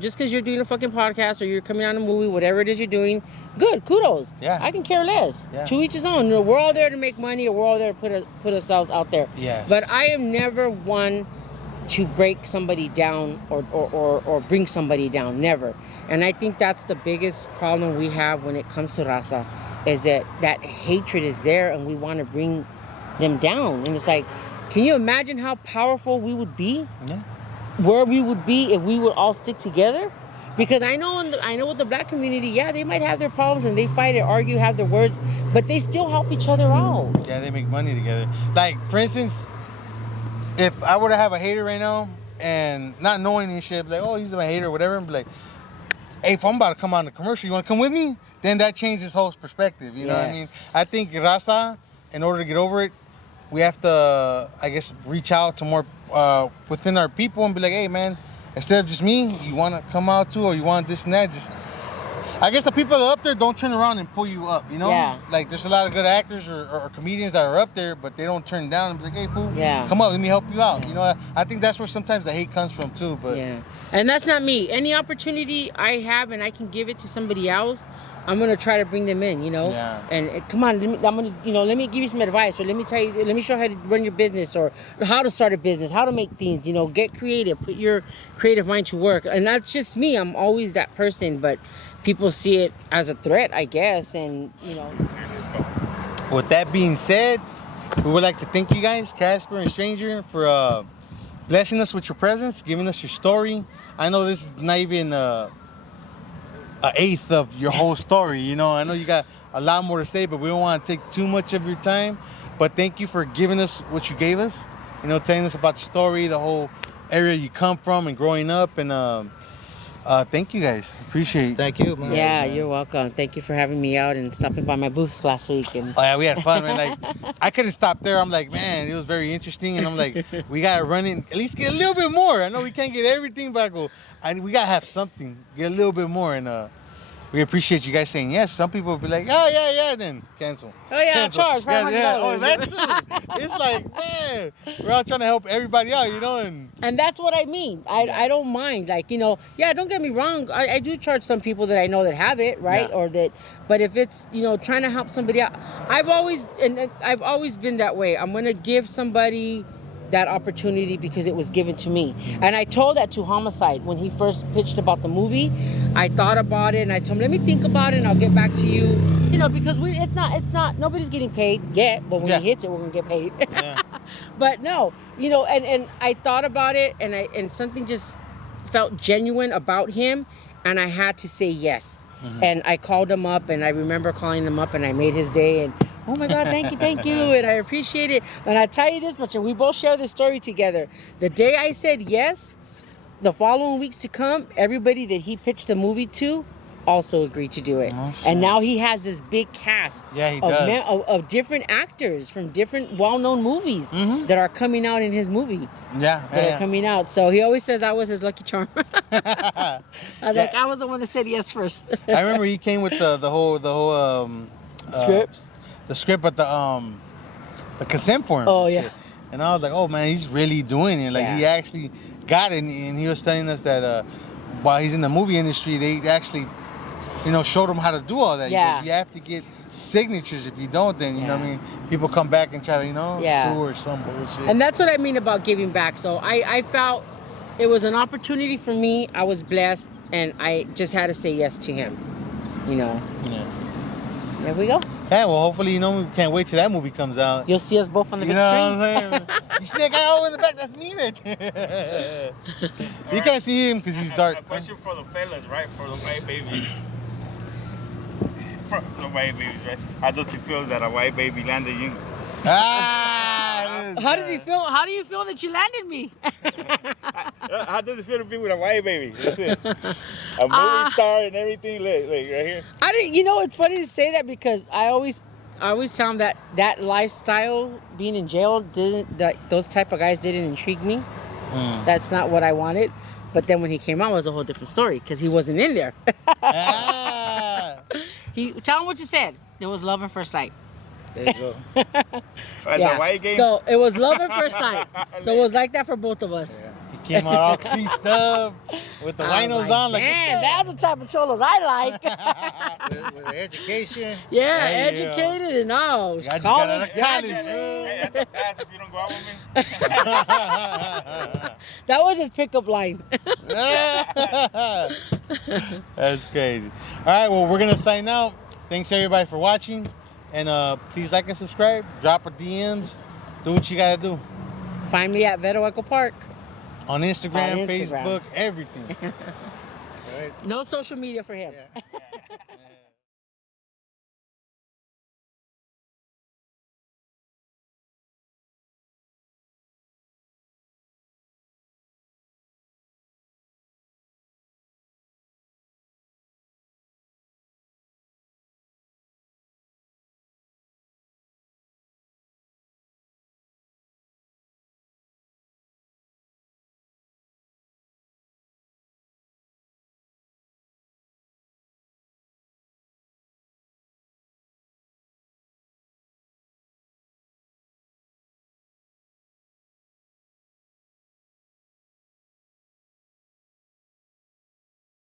just because you're doing a fucking podcast or you're coming on a movie, whatever it is you're doing, good, kudos. Yeah. I can care less. Yeah. To each his own. We're all there to make money, or we're all there to put ourselves out there. Yeah. But I am never one to break somebody down or bring somebody down. Never. And I think that's the biggest problem we have when it comes to raza, is that hatred is there, and we want to bring them down. And it's like, can you imagine how powerful we would be? Yeah. Where we would be if we would all stick together? Because I know with the black community, yeah, they might have their problems and they fight and argue, have their words, but they still help each other out. Yeah, they make money together. Like, for instance, if I were to have a hater right now and not knowing any shit, like, oh, he's my hater or whatever, and be like, hey, if I'm about to come on the commercial, you want to come with me? Then that changes his whole perspective. You know what I mean? I think raza, in order to get over it, we have to, I guess, reach out to more within our people and be like, hey, man, instead of just me, you want to come out too, or you want this and that, I guess the people that are up there don't turn around and pull you up, Yeah. Like, there's a lot of good actors or comedians that are up there, but they don't turn down and be like, hey, fool, come up, let me help you out. I think that's where sometimes the hate comes from too. But yeah, and that's not me. Any opportunity I have and I can give it to somebody else, I'm gonna try to bring them in, Yeah. And come on, let me give you some advice, or let me show you how to run your business, or how to start a business, how to make things. Get creative, put your creative mind to work. And that's just me. I'm always that person, but people see it as a threat, I guess. And With that being said, we would like to thank you guys, Casper and Stranger, for blessing us with your presence, giving us your story. I know this is not even an eighth of your whole story. I know you got a lot more to say, but we don't want to take too much of your time. But thank you for giving us what you gave us, telling us about the story, the whole area you come from and growing up. And thank you guys. Appreciate it. Thank you, man. Yeah, you're welcome. Thank you for having me out and stopping by my booth last week. And oh yeah, we had fun, man. Like, I couldn't stop there. I'm like, man, it was very interesting, and I'm like, we gotta run in, at least get a little bit more. I know we can't get everything, but we gotta have something, get a little bit more. And we appreciate you guys saying yes. Some people will be like, oh yeah, then cancel. Oh yeah, cancel. charge $500. Yeah. Oh, that too. It's like, man, we're all trying to help everybody out, and that's what I mean. I don't mind, like, yeah, don't get me wrong. I do charge some people that I know that have it, right? Yeah. Or that, but if it's, trying to help somebody out, I've always been that way. I'm gonna give somebody that opportunity because it was given to me. And I told that to Homicide when he first pitched about the movie. I thought about it and I told him, let me think about it and I'll get back to you. Because it's not nobody's getting paid yet, but when he hits it, we're gonna get paid. Yeah. But no, and I thought about it and something just felt genuine about him, and I had to say yes. Mm-hmm. And I called him up, and I remember calling him up, and I made his day. And oh my God, thank you, and I appreciate it. And I tell you this much, and we both share this story together. The day I said yes, the following weeks to come, everybody that he pitched the movie to also agreed to do it. Oh, and now he has this big cast of different actors from different well-known movies that are coming out in his movie. Are coming out. So he always says I was his lucky charm. I was like, I was the one that said yes first. I remember he came with the whole script. The script, but the consent forms. Oh yeah. And I was like, oh man, he's really doing it. Like Yeah. he actually got it. And he was telling us that while he's in the movie industry, they actually, showed him how to do all that. Yeah. You have to get signatures. If you don't, then, you know what I Yeah. mean? People come back and try to, Yeah. sue or some bullshit. And that's what I mean about giving back. So I felt it was an opportunity for me. I was blessed, and I just had to say yes to him. Yeah. There we go. Yeah, well, hopefully, we can't wait till that movie comes out. You'll see us both on the You big know screen. what I'm saying? You see that guy over in the back? That's me, man. You can't see him because he's dark. A question for the fellas, right? For the white babies. For the white babies, right? How does it feel that a white baby landed you? How does he feel? How do you feel that you landed me? How does it feel to be with a white baby? That's it. A movie star and everything. Look, right here. I didn't. It's funny to say that because I always tell him that lifestyle, being in jail, those type of guys didn't intrigue me. That's not what I wanted. But then when he came out, it was a whole different story because he wasn't in there. Tell him what you said. There was love at first sight. There you go. The white game? So it was love at first sight. So it was like that for both of us. Yeah. He came out all creased up with the winos on. Like, damn, that's the type of cholos I like. With the education. Yeah, There you go. educated and all. I just got out of college, graduate. Hey, that's a pass if you don't go out with me. That was his pickup line. That's crazy. All right, well, we're going to sign out. Thanks, everybody, for watching. And please like and subscribe. Drop our DMs. Do what you got to do. Find me at Vero Echo Park. On Instagram, On Instagram. Facebook, everything. All right. No social media for him. Yeah.